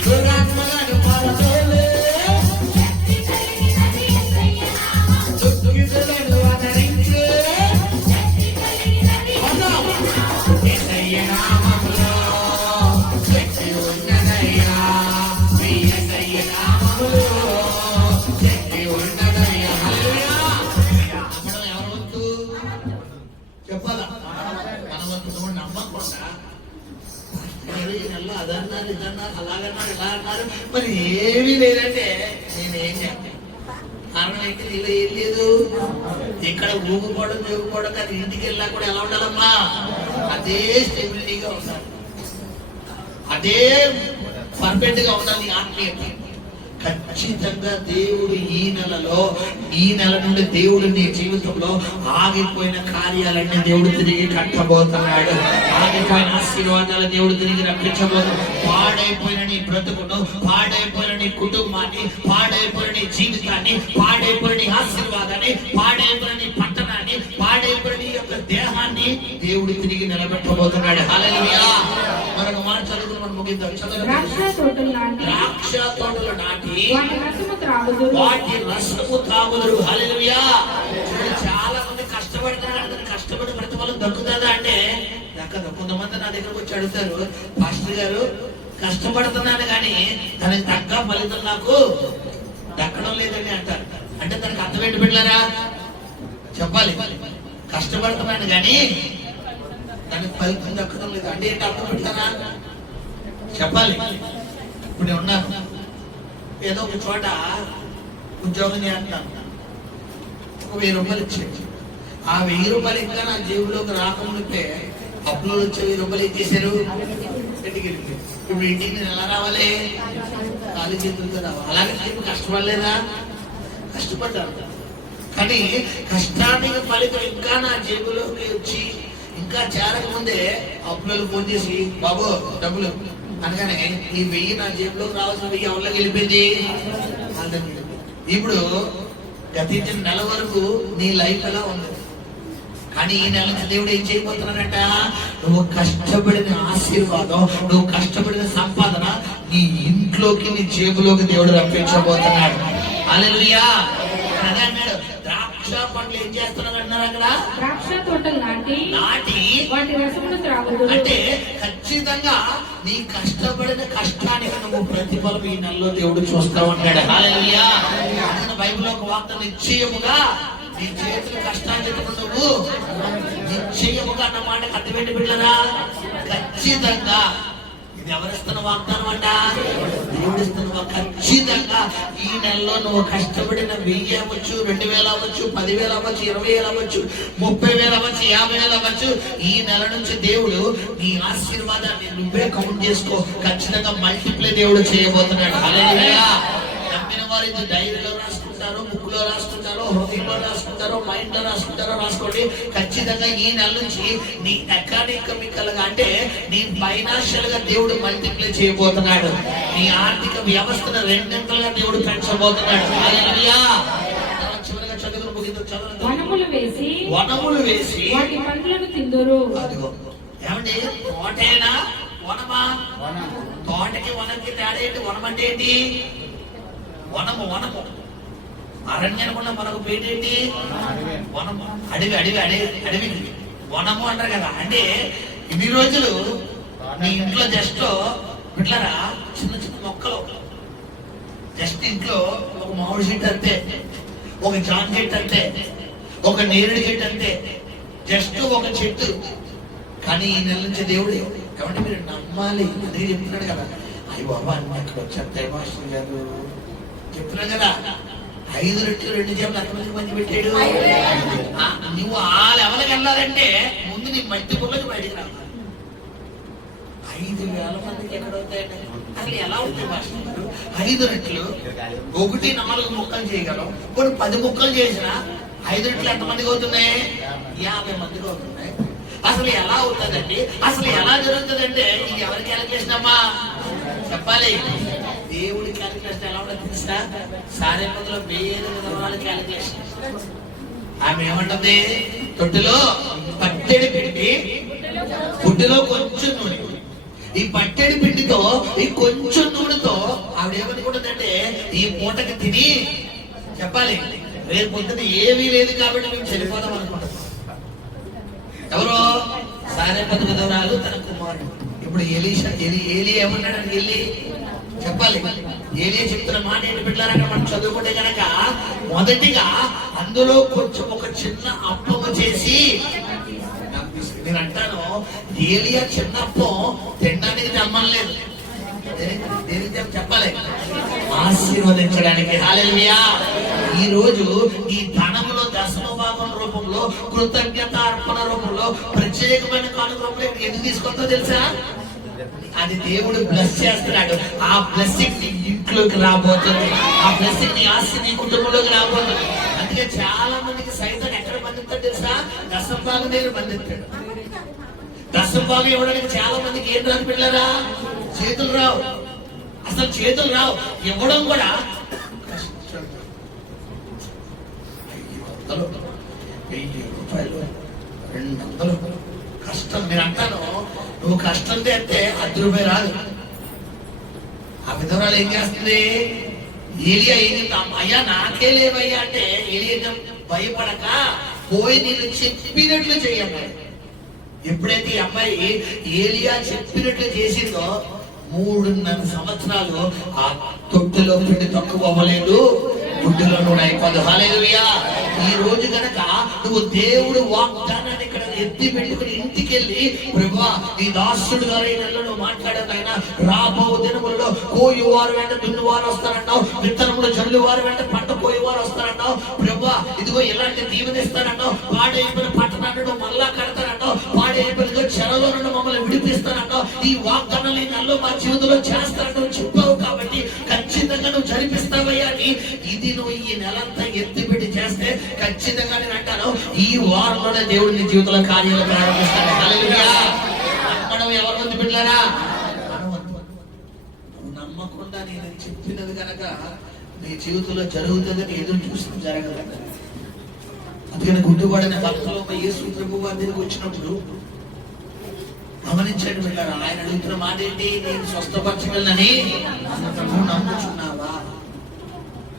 దురాత్మలను పరదోవే, దుఃఖితులను ఆదరించే. యేసయ్య నామములో శక్తి ఉన్నదయ్యా, యేసయ్య నామములో శక్తి ఉన్నదయ్యా. హల్లెలూయా. మనం ఎవరి వంతు చెప్పాలా? మన వంతు. నువ్వు నమ్మకుండా అదన్నారు, ఇదన్నారు, అలాగన్నారు, ఇలా అన్నారు, మరి ఏమీ లేదంటే నేనేం చేస్తాను? కారణం అయితే నీలో ఏం లేదు. ఇక్కడ ఊగుకోవడం దిగుకోవడం కానీ ఇంటికి వెళ్ళా కూడా ఎలా ఉండాలమ్మా? అదే స్టెబిలిటీగా ఉండాలి, అదే పర్ఫెక్ట్ గా ఉండాలి ఆత్మీయత. ఖచ్చితంగా దేవుడు ఈ నెల నుండి దేవుడు నీ జీవితంలో ఆగిపోయిన కార్యాలన్నీ దేవుడు తిరిగి కట్టబోతున్నాడు. ఆగిపోయిన ఆశీర్వాదాలు దేవుడు తిరిగి రప్పించబోతున్నాడు. పాడైపోయిన నీ బ్రతుకును, పాడైపోయిన నీ కుటుంబాన్ని, పాడైపోయిన నీ జీవితాన్ని, పాడైపోయిన నీ ఆశీర్వాదాన్ని, పాడైపోయిన నీ పట్టణాన్ని, పాడైపోయిన నీ యొక్క దేహాన్ని దేవుడు తిరిగి నిలబెట్టబోతున్నాడు. హల్లెలూయా. మరొక మాట చదువుకుని మనం ముగిద్దాం. ద్రాక్ష తోటలు నాటి వాటి రసము త్రాగుదురు. హల్లెలూయా. చాలా మంది కష్టపడుతున్నారు, కష్టపడి బ్రతకాలు దక్కుతుందా అంటే దక్కదు. కొంతమంది నా దగ్గరకు వచ్చి అడుగుతారు, పాస్టర్ గారు కష్టపడుతున్నాను కానీ దానికి తగ్గ ఫలితం నాకు దక్కడం లేదని అంటారు. అంటే దానికి అర్థం ఏంటి బిడ్డలారా? చెప్పాలి. కష్టపడుతున్నాను కానీ దానికి ఫలితం దక్కడం లేదు అంటే ఏంటి అర్థం పెడతారా? చెప్పాలి. ఇప్పుడు నేను ఉన్నాను, ఏదో ఒక చోట ఉద్యోగం చేస్తాను, ఒక 1000 రూపాయలు ఇచ్చేది. ఆ 1000 రూపాయలు ఇంకా నా జేబులోకి రాకముందే అప్పులో వచ్చే 1000 రూపాయలు ఏం చేశారు? ఇంటికి వెళ్ళిపోయి. ఇప్పుడు ఇంటికి నేను ఎలా రావాలి? ఖాళీ చేతులతో రావాలి. అలాగే నేను కష్టపడలేదా? కష్టపడ్డాను. కానీ కష్టానికి ఫలితం ఇంకా నా జేబులోకి వచ్చి ఇంకా చేరకముందే అప్పులలో ఫోన్ చేసి, బాబు డబ్బులు అనగానే ఈ 1000 నా జేబులోకి రావాల్సిన 1000 ఎవరిలోకి వెళ్ళిపోయింది? ఇప్పుడు గతించిన నెల వరకు నీ లైఫ్ ఎలా ఉంది? కానీ ఈ నెల నుంచి దేవుడు ఏం చేయబోతున్నాడంట? నువ్వు కష్టపడిన ఆశీర్వాదం, నువ్వు కష్టపడిన సంపాదన నీ ఇంట్లోకి, నీ జేబులోకి దేవుడు రప్పించబోతున్నాడు. హల్లెలూయా. అదే అన్నాడు, ద్రాక్ష పండ్లు ఏం చేస్తున్నాడు అన్నారు అక్కడ? ద్రాక్ష తోటలు నాటి వాటి రసమును త్రాగుదురు. అంటే ఖచ్చితంగా నీ కష్టపడిన కష్టానికి నువ్వు ప్రతిఫలం ఈ నెలలో దేవుడు చూస్తా ఉన్నాడు. హల్లెలూయా. బైబిల్లో ఒక వార్త, నిశ్చయముగా నీ చేతులు కష్టాన్ని నువ్వు నిశ్చయముగా అన్న మాట కట్టుబెట్టి బిడ్డరా. ఖచ్చితంగా ఇది ఎవరిస్తున్న వాగ్దానం అంట? దేవుడిస్తున్న. ఖచ్చితంగా ఈ నెలలో నువ్వు కష్టపడిన 1000 అవ్వచ్చు, 2000 అవ్వచ్చు, 10,000 అవ్వచ్చు, 20,000 అవ్వచ్చు, 30,000 అవ్వచ్చు, 50,000 అవ్వచ్చు. ఈ నెల నుంచి దేవుడు నీ ఆశీర్వాదాన్ని నువ్వే కౌంట్ చేసుకో. ఖచ్చితంగా మల్టిప్లై దేవుడు చేయబోతున్నాడు. హల్లెలూయా. నమ్మిన వారు ఇది డైరీలో రాసుకుంటారో, బుక్ లో రాసుకుంటారో, హృదయంలో రాసుకుంటారో, మైండ్ లో రాసుకుంటారో రాసుకోండి. ఖచ్చితంగా ఈ నెల నుంచి నీ ఎకానమికల్ గా, అంటే నీ ఫైనాన్షియల్ గా దేవుడు మల్టిప్లై చేయబోతున్నాడు. నీ ఆర్థిక వ్యవస్థను 2 గంటలుగా దేవుడు పెంచబోతున్నాడు. హల్లెలూయా. చివరిగా చదువులు ముగిద్దాం. వనములు వేసి వాటి పండ్లను తిందురు. అదిగో ఏమండి, తోటేనా వనమా? తోటకి వనకి తేడా ఏంటి? వనం అంటే ఏంటి? వనము. అరణ్యానికి మనకు పేటేంటి? వనము. అడవికి వనము అంటారు కదా. అంటే ఇన్ని రోజులు నీ ఇంట్లో జస్ట్ ఇట్లారా చిన్న మొక్కలు, జస్ట్ ఇంట్లో ఒక మామిడి చెట్టు అంతే, ఒక జామ చెట్టు అంతే, ఒక నేరేడు చెట్టు అంతే, జస్ట్ ఒక చెట్టు. కానీ ఈ నెల నుంచి దేవుడు ఏమంటే మీరు నమ్మాలి. అదే చెప్తున్నాడు కదా. అయ్యి బాబా అన్ని అక్కడ వచ్చేస్తాయి మాస్టర్ గారు చెప్తున్నాడు కదా. 5 రెట్లు 2 చేపలు ఎంతమందికి మంచి పెట్టాడు? నువ్వు ఆ లెవెల్కి వెళ్ళాలంటే ముందు నీ మట్టి పుల్లకి బయటికి రావాలి. 5,000 మందికి ఎక్కడ అవుతాయండి? అసలు ఎలా ఉంటాయి మాస్టర్ గారు? 5 రెట్లు 1 4 ముక్కలు చేయగలం. ఇప్పుడు 10 ముక్కలు చేసిన 5 రెట్లు ఎంతమందికి అవుతున్నాయి? 50 మందికి అవుతున్నాయి. అసలు ఎలా అవుతుందండి? అసలు ఎలా జరుగుతుందంటే ఇది ఎవరి క్యాలిక్యులేషన్ అమ్మా చెప్పాలి? దేవుడి క్యాలిక్యులేషన్ ఎలా ఉంటుంది తెలుసా? సారే మందులో వేరే విధవాళ్ళ క్యాలిక్యులేషన్. ఆమె ఏమంటుంది? తొట్టిలో పట్టెడి పిండి, గుడ్డులో కొంచెం నూనె. ఈ పట్టెడి పిండితో, ఈ కొంచెం నూనెతో ఆవిడ ఏమనుకుంటుందంటే ఈ పూటకి తిని చెప్పాలి రేపు పొద్దున ఏమీ లేదు కాబట్టి మేము చనిపోదాం అనుకుంటాం. ఎవరో సారేపతి విధవరాలు తన కుమారుడు. ఇప్పుడు ఏలి ఏమన్నాడు? వెళ్ళి చెప్పాలి. ఏలియా చెప్తున్న మాట ఏంటి బిడ్డలారా? మనం చదువుకుంటే కనుక మొదటిగా అందులో కొంచెం ఒక చిన్న అప్పము చేసి, నేను అంటాను ఏలియా చిన్న అప్పం తినడానికి తెమ్మలేదు, చెప్పాలి ఆశీర్వదించడానికి. హల్లెలూయా. ఈ రోజు ఈ ధనములో 10వ భాగం రూపంలో, కృతజ్ఞత అర్పణ రూపంలో, ప్రత్యేకమైన కానుక రూపంలో ఎందుకు తీసుకుందో తెలుసా? అది దేవుడు బ్లెస్ చేస్తున్నాడు. ఆ బ్లెస్సింగ్ నీ ఇంట్లోకి రాబోతుంది. ఆ బ్లెస్సింగ్ నీ ఆస్తి నీ కుటుంబంలోకి రాబోతుంది. అందుకే చాలా మందికి సైతం ఎక్కడ బంధిస్తాడు తెలుసా? 10వ భాగం దగ్గర బంధిస్తాడు. 10వ భాగం ఇవ్వడానికి చాలా మందికి ఏం రాదు పిల్లరా? చేతులు రావు. అసలు చేతులు రావు. ఇవ్వడం కూడా కష్టం. 1000 రూపాయలు 200 కష్టం. నేను అంటాను నువ్వు కష్టం చేస్తే 10 రూపాయలు రాదు. ఆ విధవరాలు ఏం చేస్తుంది? ఏలియా ఏం చెప్తాం? అయ్యా నాకే లేవయ్యా అంటే ఏలియా భయపడక పోయి నేను చెప్పినట్లు చెయ్యన్నాడు. ఎప్పుడైతే ఈ అమ్మాయి ఏలియా చెప్పినట్లు చేసిందో 3.5 సంవత్సరాలు ఆ తొట్టులో పిండి తక్కువ అవ్వలేదు, గుడ్డులో నూనె అయిపోదు. హల్లెలూయా. ఈ రోజు కనుక నువ్వు దేవుడు వాగ్దానాన్ని ఇక్కడ ఎత్తి పెట్టుకుని ఇంటికి వెళ్ళి, ప్రభువా నీ దాసుడు గారు ఈ నెలలో నువ్వు మాట్లాడాను ఆయన, రాబో దినములలో కోయువారు వెంట దున్నువారు వస్తారన్నావు, విత్తనములు జల్లువారు వెంట పంట కోయువారు వస్తారన్నావు. ప్రభువా ఇదిగో ఇలాంటి దీవెనిస్తానన్నావు. పాడైపోయిన పట్టణాన్ని నువ్వు మళ్ళా కడతానన్నావు. పాడైపోయిన చెరలో నుండి మమ్మల్ని విడిపిస్తానన్నావు. ఈ వాగ్దానాలు ఈ నెలలో మా జీవితంలో చేస్తానని చెప్పావు కాబట్టి ఖచ్చితంగా నువ్వు జరిపిస్తావయ్యా అని ఇది నువ్వు ఈ నెలంతా ఎత్తిపెట్టి చేస్తే ఖచ్చితంగా నేను అంటాను ఈ వారంలోనే దేవుడు నీ జీవితంలో కార్యాలు ప్రారంభిస్తాడు. హల్లెలూయా. మనం ఎవరి మంది బిడ్డలారా? నువ్వు నమ్మకుండా నేను చెప్పినది కనుక నీ జీవితంలో జరుగుతుందని ఎదురు చూసి జరగదు. అందుకని గుడ్డివాడైన భక్తులు యేసు ప్రభు వారి దగ్గరికి వచ్చినప్పుడు గమనించండి పిల్లలు, ఆయన అడుగుతున్న మాట ఏంటి? నేను స్వస్థపరచగలనని నువ్వు నమ్ముచున్నావా?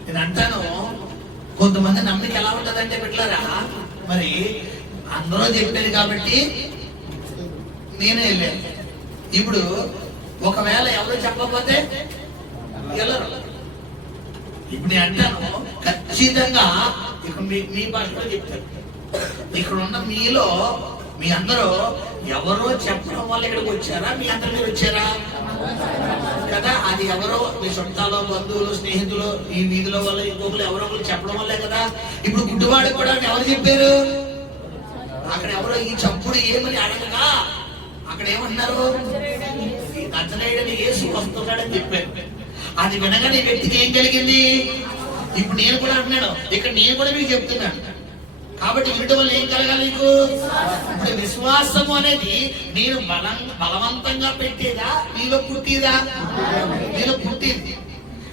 నేను అంటాను, కొంతమంది నమ్మిక ఎలా ఉంటదంటే బిడ్డలారా, మరి అందరూ చెప్పారు కాబట్టి నేనే వెళ్ళాను. ఇప్పుడు ఒకవేళ ఎవరు చెప్పకపోతే వెళ్ళరు. ఇప్పుడు నేను అంటాను, ఖచ్చితంగా ఇక మీ భాషలో చెప్తాను. ఇక్కడ ఉన్న మీలో మీ అందరూ ఎవరో చెప్పడం వల్ల ఇక్కడికి వచ్చారా? మీ అందరు మీరు వచ్చారా కదా? అది ఎవరో మీ చుట్టాలు, బంధువులు, స్నేహితులు, ఈ వీధిలో వల్ల ఇంకొకరు ఎవరో ఒకరు చెప్పడం వల్లే కదా. ఇప్పుడు గుడ్డివాడు కూడా ఎవరు చెప్పారు? అక్కడ ఎవరో ఈ చప్పుడు ఏమని అడగగా అక్కడ ఏమంటున్నారు? నచ్చలేడని యేసు వస్తున్నాడని చెప్పారు. అది వినగానే వ్యక్తికి ఏం కలిగింది? ఇప్పుడు నేను కూడా అంటున్నాను, ఇక్కడ నేను కూడా మీకు చెప్తున్నాను. కాబట్టి వినటం వల్ల ఏం కలగాలి నీకు? ఇప్పుడు విశ్వాసము అనేది నేను బలవంతంగా పెట్టేదా, నీలో పుట్టిదా? నీలో పుట్టింది.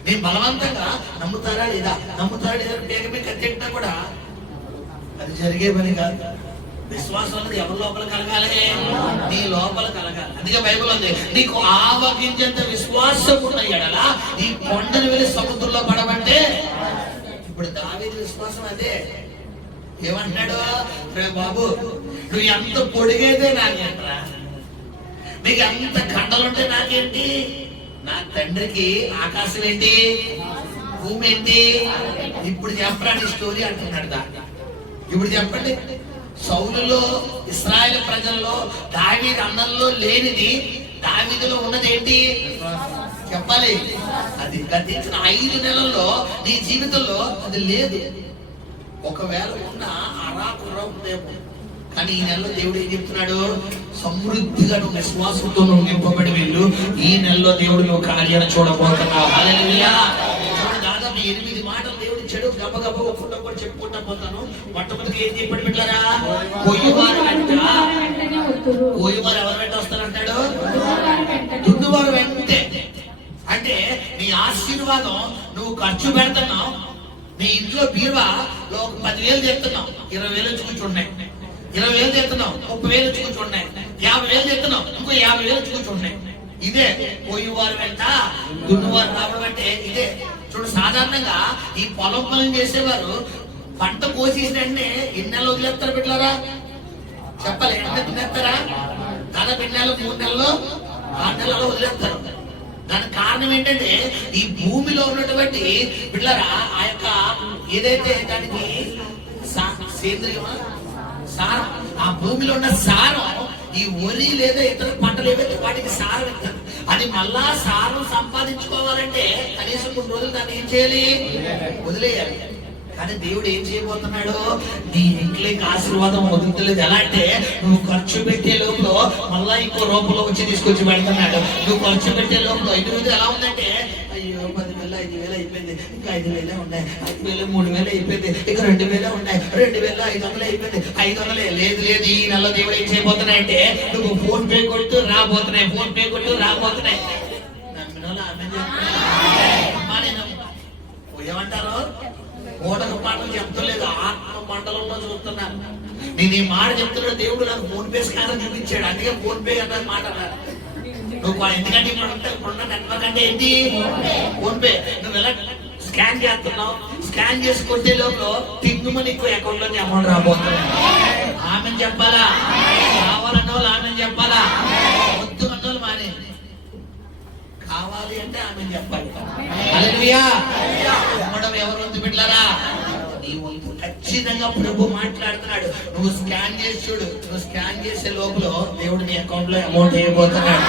నేను బలవంతంగా నమ్ముతారా లేదా పేరు మీద కట్టేటా కూడా అది జరిగే పని కాదు. విశ్వాసం అనేది ఎవరి లోపల కలగాలి? నీ లోపల కలగాలి. అందుకే బైబిల్ ఉంది, నీకు ఆవగించేంత విశ్వాసం ఉన్న ఎడల ఈ కొండను వెళ్ళి సముద్రంలో పడమంటే. ఇప్పుడు దావీదు విశ్వాసం అదే. ఏమంటున్నాడు? రే బాబు, నువ్వు ఎంత పొడిగైతే నాకేంట్రా, నీకు ఎంత కండలుంటే నాకేంటి? నా తండ్రికి ఆకాశం ఏంటి, భూమి ఏంటి? ఇప్పుడు చెప్పరా నీ స్టోరీ అంటున్నాడు దాన్ని. ఇప్పుడు చెప్పండి, సౌలులో, ఇశ్రాయేలు ప్రజల్లో, దావీదు అన్నంలో లేనిది దావీదులో ఉన్నది ఏంటి చెప్పాలి? అది గతించిన 5 నెలల్లో నీ జీవితంలో అది లేదు. ఒకవేళ ఉన్న అరాకురా ఉందేమో, కానీ ఈ నెలలో దేవుడు ఏం చెప్తున్నాడు? సమృద్ధిగా నువ్వు విశ్వాసంతో నువ్వు నింపబడి వెళ్ళు. ఈ నెలలో దేవుడు నువ్వు కార్యాన్ని చూడబోతున్నావు. హల్లెలూయా. దాదాపు 8 మాటలు దేవుడు చెడు గబగబ ఒక్కొక్క కూడా చెప్పుకుంటా పోతాను. మొట్టమొదటి ఏం చెప్పాడు బిడ్డలారా? కొయ్యవారు వెంట. కొయ్యవారు ఎవరు వెంట వస్తారంటాడు? దున్నువారు వెంటే. అంటే నీ ఆశీర్వాదం నువ్వు ఖర్చు పెడుతున్నావు. నీ ఇంట్లో బీరువాలో 10,000 తెస్తున్నావు, 20,000 వచ్చి కూర్చున్నాయి. 20,000 తెస్తున్నావు, 30,000 వచ్చి కూర్చున్నాయి. 50,000 తెస్తున్నావు, ఇంకో 50,000 వచ్చి కూర్చున్నాయి. ఇదే పోయేవారు వెంట దున్నువారు రావడం అంటే ఇదే. చూడు, సాధారణంగా ఈ పొలం పనులు చేసేవారు పంట కోసేసిన వెంటనే ఎన్ని నెలలు వదిలేస్తారు బిడ్డలారా? చెప్పాలి, ఎన్ని తినేస్తారా? దాదాపు 2 నెలలు, 3 నెలలు, 6 నెలలు వదిలేస్తారు. దానికి కారణం ఏంటంటే ఈ భూమిలో ఉన్నటువంటి బిడ్డలారా, ఆ యొక్క ఏదైతే దానికి సేంద్రియమా సారం, ఆ భూమిలో ఉన్న సారం, ఈ వరి లేదా ఇతర పంటలు ఏవైతే వాటికి సారం ఇస్తారు. అది మళ్ళా సారం సంపాదించుకోవాలంటే కనీసం 3 రోజులు దాన్ని ఏం చేయాలి? వదిలేయాలి. కానీ దేవుడు ఏం చేయబోతున్నాడు? నీ ఇంట్లోకి ఆశీర్వాదం వదులుతలేదు. ఎలా అంటే నువ్వు ఖర్చు పెట్టే లోపల మళ్ళా ఇంకో రూపంలో వచ్చి తీసుకొచ్చి పెడుతున్నాడు. నువ్వు ఖర్చు పెట్టే లోపల 5,000 ఎలా ఉందంటే, అయ్యో 10,000, 5,000 అయిపోయింది, ఇంకా 5,000 ఉన్నాయి, 5,000, 3,000 అయిపోయింది, ఇంకా 2,000 ఉన్నాయి, 2,500 అయిపోయింది, 500. లేదు లేదు, ఈ నెలలో దేవుడు ఏం చేయబోతున్నాయంటే నువ్వు ఫోన్ పే కొట్టు రాబోతున్నాయి, ఫోన్ పే కొట్టు రాబోతున్నాయి. నమ్మిన వాళ్ళు ఆమె ఏమంటారు? ఓటక పాటలు చెప్తలేదు, ఆత్మ మండలంలో చూస్తున్నాను. నేను ఈ మాట చెప్తున్నాడు, దేవుడు నాకు ఫోన్ పే స్కానర్ చూపించాడు, అందుకే ఫోన్ పే అన్న మాట అన్నాడు. నువ్వు ఎందుకంటే ఇప్పుడున్న నెట్వర్క్ అంటే ఏంటి? Phone pay. నువ్వు ఎలా స్కాన్ చేస్తున్నావు, స్కాన్ చేసి కొట్టే లోపల తిన్నుమని ఎక్కువ అకౌంట్ లోని అమౌంట్ రాబోతుంది. ఆమె చెప్పాలా? కావాలన్న వాళ్ళు ఆమె చెప్పాలా? వద్దు అన్న వాళ్ళు మానే. కావాలి అంటే ఆమె చెప్పాలి. హల్లెలూయా. ఎవరు వంతు బిడ్డలారా? నీ వంతు. ఖచ్చితంగా ప్రభు మాట్లాడుతున్నాడు. నువ్వు స్కాన్ చేసి చూడు. నువ్వు స్కాన్ చేసే లోపల దేవుడు నీ అకౌంట్ లో అమౌంట్ వేయబోతున్నాడు.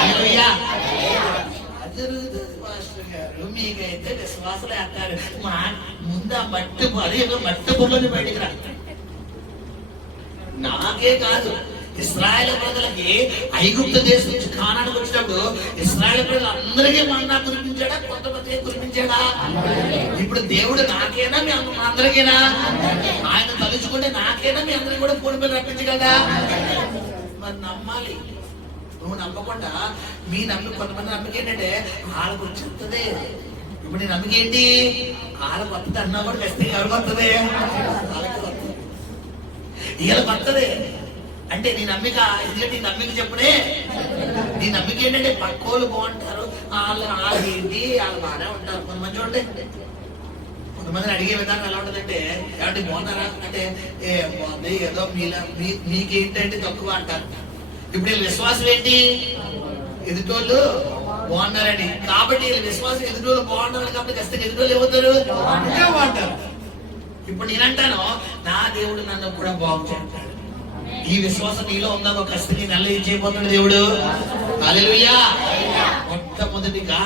హల్లెలూయా. మీకైతే విశ్వాసాలు అంటారు. మా ముందు ఆ మట్టి బొమ్మని బయటికి రా. నాకే కాదు, ఇశ్రాయేలు ప్రజలకి ఐగుప్తు దేశం నుంచి కానానికి వచ్చినప్పుడు ఇశ్రాయేలు ప్రజలు అందరికీ మన్నా కురిపించాడా? కొంతమంది కురిపించాడా? ఇప్పుడు దేవుడు నాకేనా మీ అందరికీనా? ఆయన తలుచుకుంటే నాకేనా మీ అందరికీ కూడా పూడి మీద రప్పించగలదా? మరి నమ్మాలి. నువ్వు నమ్మకుండా మీ నమ్మి కొంతమంది నమ్మకం ఏంటంటే వాళ్ళకు వచ్చేస్తుంది. ఇప్పుడు నీ నమ్మకం ఏంటి? వాళ్ళకి వస్తుంది అన్నా కూడా ఖచ్చితంగా ఎవరికి వస్తుంది? వాళ్ళకి వస్తుంది. ఇవాళ వస్తుంది అంటే నీ నమ్మిక, ఎందుకంటే నీ నమ్మిక చెప్పుడే. నీ నమ్మిక ఏంటంటే పక్కోళ్ళు బాగుంటారు, వాళ్ళు ఏంటి వాళ్ళు బాగానే ఉంటారు. కొంతమంది చూడండి, కొంతమందిని అడిగే విధానం ఎలా ఉంటుందంటే, ఏమంటే బాగున్నారా అంటే ఏ బాగుంది, ఏదో మీకేంటంటే తక్కువ అంటారు. ఇప్పుడు వీళ్ళ విశ్వాసం ఏంటి? ఎదుటోళ్ళు బాగున్నారని. కాబట్టి వీళ్ళ విశ్వాసం ఎదుటోళ్ళు బాగున్నారు కాబట్టి ఖచ్చితంగా ఎదుటోళ్ళు ఏమవుతారు? బాగుంటారు. ఇప్పుడు నేనంటాను, నా దేవుడు నన్ను కూడా బాగు చేస్తాడు. ఈ విశ్వాసం నీలో ఉందా? ఒక ఖచ్చితంగా నెల ఏం చేయబోతున్నాడు దేవుడు? హల్లెలూయా. మొట్టమొదటిగా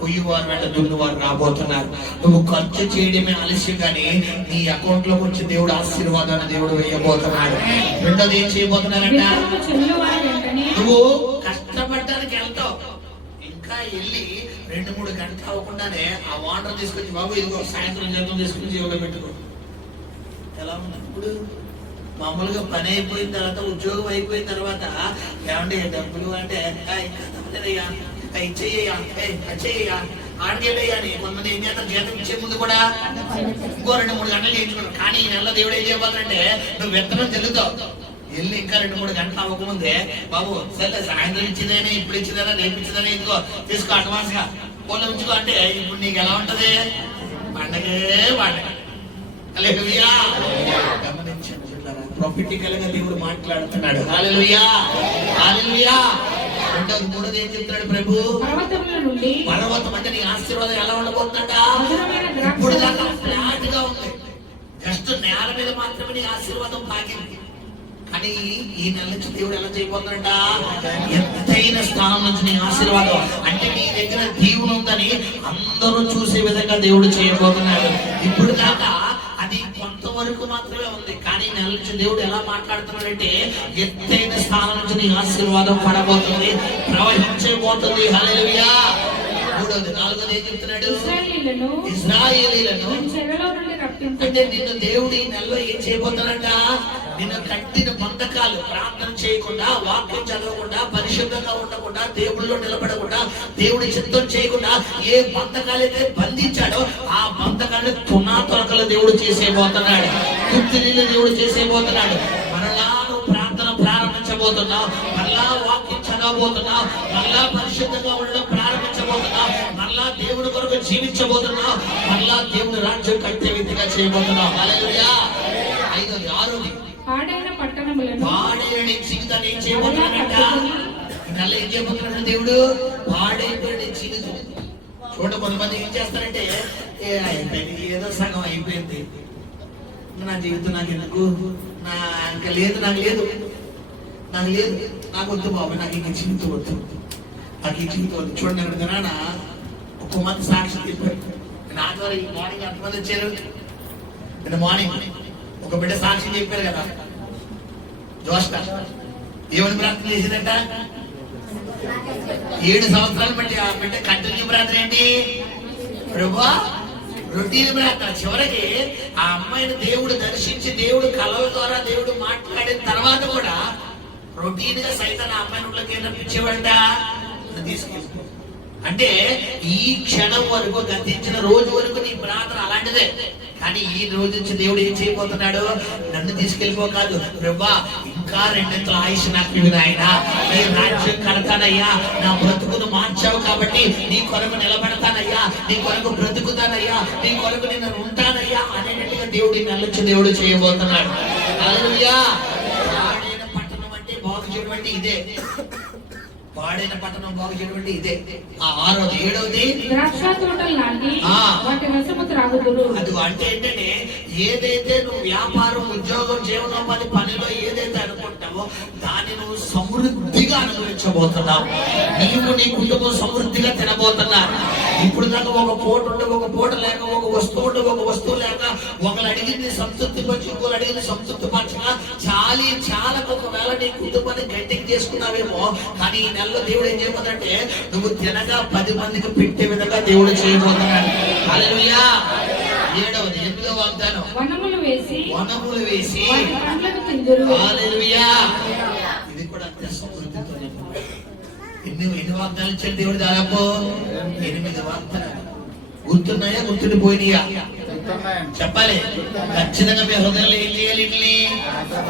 కొయ్యవారు వెంట దున్నువారు రాబోతున్నారు. నువ్వు ఖర్చు చేయడమే ఆలస్యం, కానీ నీ అకౌంట్ లోకి వచ్చి దేవుడు ఆశీర్వాదాన్ని దేవుడు వేయబోతున్నాడు. రెండోది ఏం చేయబోతున్నారంట? నువ్వు కష్టపడడానికి వెళ్తావు, ఇంకా వెళ్ళి 2-3 గంటలు అవ్వకుండానే ఆ వాటర్ తీసుకొచ్చి, బాబు ఇదిగో సాయంత్రం జీతం తీసుకుని జీవులో పెట్టుకో. ఎలా ఉంది? ఇప్పుడు మామూలుగా పని అయిపోయిన తర్వాత, ఉద్యోగం అయిపోయిన తర్వాత ఏమంటే డబ్బులు అంటే ఇంకా తప్పలేదయ్యా, ఇచ్చేయ్యా, వచ్చేయ్యా, ఆడికెళ్ళయ్యా అని. కొంతమంది ఏం చేస్తారు, జీతం ఇచ్చే ముందు కూడా ఇంకో 2-3 గంటలు చేయించుకుంటారు. కానీ ఈ నెలలో దేవుడు ఏం చేయబోతుందంటే, నువ్వు విత్తనం చెల్లుతావు, వెళ్ళి ఇంకా 2-3 గంటలు అవ్వకముందే, బాబు సరే సాయంత్రం ఇచ్చిందేనే, ఇప్పుడు ఇచ్చిందేనా, రేపు ఇచ్చిందేనే, ఇదిగో తీసుకో అడ్వాన్స్ గా ఫోన్లో ఉంచుకో అంటే ఇప్పుడు నీకు ఎలా ఉంటది? పండగే పండగ. హల్లెలూయా. గమనించండి, ప్రొఫెటికల్ గా దేవుడు మాట్లాడుతున్నాడు. హల్లెలూయా, హల్లెలూయా. రెండోది, మూడోది ఏం చెప్తున్నాడు ప్రభు? పర్వతం అంటే నీ ఆశీర్వాదం ఎలా ఉండబోతుందంట? ఇప్పుడు దాకా ఫ్లాట్ గా ఉంది, జస్ట్ నేల మీద మాత్రమే నీ ఆశీర్వాదం పాకింది. కానీ ఈ నెల నుంచి దేవుడు ఎలా చేయబోతుందంట? ఎత్తైన స్థానం నుంచి నీ ఆశీర్వాదం, అంటే నీ దగ్గర దీవుని ఉందని అందరూ చూసే విధంగా దేవుడు చేయబోతున్నాడు. ఇప్పుడు దాకా అది కొంతవరకు మాత్రమే ఉంది, కానీ నెల నుంచి దేవుడు ఎలా మాట్లాడుతున్నాడంటే, ఎత్తైన స్థానం నుంచి నీ ఆశీర్వాదం పడబోతుంది, ప్రవహించబోతుంది. హల్లెలూయా. మూడోది, నాలుగోది ఏం చెప్తున్నాడు? ఇశ్రాయేలీలను అంటే నిన్ను దేవుడు ఈ నెలలో ఏం చేయబోతున్నాడంట? నిన్ను కట్టిన బంధకాలు, ప్రార్థన చేయకుండా, వాక్యం చదవకుండా, పరిశుద్ధంగా ఉండకుండా, దేవుడిలో నిలబడకుండా, దేవుడి చిత్తం చేయకుండా ఏ బంధకాలైతే బంధించాడో ఆ బంధకాన్ని తునాతొలకలు దేవుడు చేసేబోతున్నాడు. గుర్తిని దేవుడు చేసేబోతున్నాడు. మరలా నువ్వు ప్రార్థన ప్రారంభించబోతున్నావు, మరలా వాక్యం చదవబోతున్నావు, మరలా పరిశుద్ధంగా ఉండడం ప్రారంభించబోతున్నావు, మరలా దేవుడి కొరకు జీవించబోతున్నావు, మరలా దేవుడి రాజ్యం కట్టే విధంగా చేయబోతున్నావు. హల్లెలూయా. ఐదోది, ఆరోది, పాడైన జీవితాన్ని ఏం చేయబోతున్నాడంట? నెల ఏం చేయబోతున్నాడు దేవుడు? పాడైపోయిన జీవితం. చూడ కొంతమంది ఏం చేస్తారంటే, ఏదో సగం అయిపోయింది, నా జీవితం నాకు ఎందుకు, నా ఇంకా లేదు, నాకు లేదు, నాకు వద్దు బాబు, నాకు ఇంక జీవితం వద్దు, నాకు ఈ జీవితం వద్దు. చూడండి, అక్కడ నాన్న ఒక్క మంది సాక్షి చెప్పారు. నా ద్వారా ఈ మార్నింగ్ ఎంతమంది వచ్చారు? నిన్న మార్నింగ్ ఒక బిడ్డ సాక్షి చెప్పారు కదా, జోష్క. ఏమని ప్రార్థన చేసిందంట? 7 సంవత్సరాలు బట్టి ఆ బిడ్డ కంటిన్యూ ప్రార్థన ఏంటి? ప్రభువా, రొటీన్ ప్రార్థన. చివరికి ఆ అమ్మాయిని దేవుడు దర్శించి, దేవుడు కళల ద్వారా దేవుడు మాట్లాడిన తర్వాత కూడా రొటీన్ గా సైతం ఆ అమ్మాయిని உள்ளకి ఏం రప్పించేవాడంట? తీసుకెళ్ళి. అంటే ఈ క్షణం వరకు, గతించిన రోజు వరకు నీ ప్రార్థన అలాంటిదే. కానీ ఈ రోజు నుంచి దేవుడు ఏం చేయబోతున్నాడు? నన్ను తీసుకెళ్ళిపో కాదు, ప్రభువా ఇంకా 2 ఆయుష్ నాకు ఇవ్వు నాయనా, నీ రాజ్యం కడతానయ్యా, నా బ్రతుకును మార్చావు కాబట్టి నీ కొరకు నిలబడతానయ్యా, నీ కొరకు బ్రతుకుతానయ్యా, నీ కొరకు నేను ఉంటానయ్యా అనేటట్టుగా దేవుడి నెల నుంచి దేవుడు చేయబోతున్నాడు. హల్లెలూయా. పాడైన పట్టణం అంటే బాగు చేయడం అంటే ఇదే. పాడైన పట్టణం బాగు చేయడం అంటే ఇదే. ఆరోది, ఏడవది, ద్రాక్ష తోటలు నాటి వాటి రసము త్రాగుదురు. అది అంటే ఏంటంటే, ఏదైతే నువ్వు వ్యాపారం, ఉద్యోగం, జీవనోపాధి పనిలో ఏదైతే అనుకుంటావో దాన్ని నువ్వు సమృద్ధిగా అనుభవించబోతున్నావు. నీవు నీ కుటుంబం సమృద్ధిగా తినబోతున్నారు. ఇప్పుడు దాకా ఒక పూట ఉంటే ఒక పూట లేక, ఒక వస్తువు ఉంటే ఒక వస్తువు లేక, ఒకరు అడిగింది సంతృప్తి పరచి, ఇంకోరు అడిగింది సంతృప్తి పరచగా చాలకు ఒకవేళ నీ కుటుంబాన్ని గట్టికి చేసుకున్నావేమో, కానీ ఈ నెలలో దేవుడు ఏం చేయబోతుందంటే, నువ్వు తినగా 10 మందికి పెట్టే విధంగా దేవుడు చేయబోతున్నాడు. హల్లెలూయా. ఏడవది, 8వ వాగ్దానం, వనములు వేసి హల్లెలూయా. ఇది కూడా అంతే సమృద్ధితో. ఎన్ని వాగ్దానాలు ఇచ్చాడు దేవుడు? దాదాపు 8 వాగ్దానాలు. గుర్తున్నాయా? గుర్తుండిపోయినాయా? గుర్తున్నాయండి. చెప్పాలి. ఖచ్చితంగా మీ హృదయంలో ఏం చేయాలి? ఇట్లే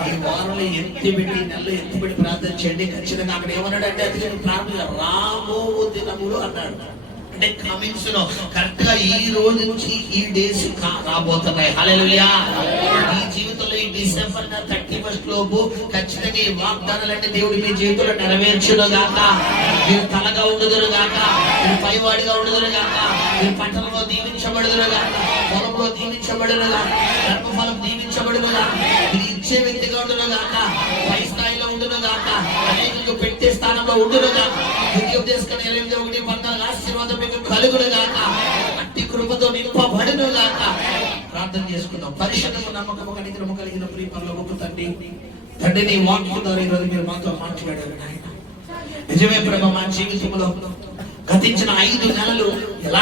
ఈ వారంలో ఎత్తిపెట్టి, నెలలో ఎత్తిపెట్టి ప్రార్థన చేయండి. ఖచ్చితంగా అక్కడ ఏమన్నాడు అంటే, అది ప్రార్థన రాబో దినములు అన్నాడు. అంటే కమింగ్స్ లో కరెక్ట్ గా ఈ రోజు నుంచి ఈ డేస్ రాబోతున్నాయి. హల్లెలూయా. ఈ జీవితంలో ఈ డిసెంబర్ 31 లోపు ఖచ్చితంగా ఈ వాగ్దానాలన్నీ దేవుడు మీ జీవితంలో నెరవేర్చును గాక. మీరు తలగా ఉండుదురు గాక, మీరు పైవాడిగా ఉండుదురు గాక, మీరు పట్టణంలో దీవించబడుదురు గాక, పొలంలో దీవించబడును గాక, గర్భఫలం దీవించబడును గాక, మీరు ఇచ్చే వ్యక్తిగా ఉండును గాక, పై స్థాయిలో ఉండును గాక, అనేకులకు పెట్టే స్థానంలో ఉండును గాక. ఉద్యోగం చేసుకుని 8:1-14 ఆశీర్వాదం మీకు కలుగును గాక. అట్టి కృపతో నింపబడును గాక. ప్రార్థన చేసుకుందాం. పరిశుద్ధము నమ్మకము కనికరము కలిగిన ప్రియ పరలోకపు తండ్రి, నీ వాక్యం ద్వారా ఈరోజు మీరు మాతో మాట్లాడారు నాయన. నిజమే ప్రభు, మా జీవితంలో గతించిన 5 నెలలు ఎలా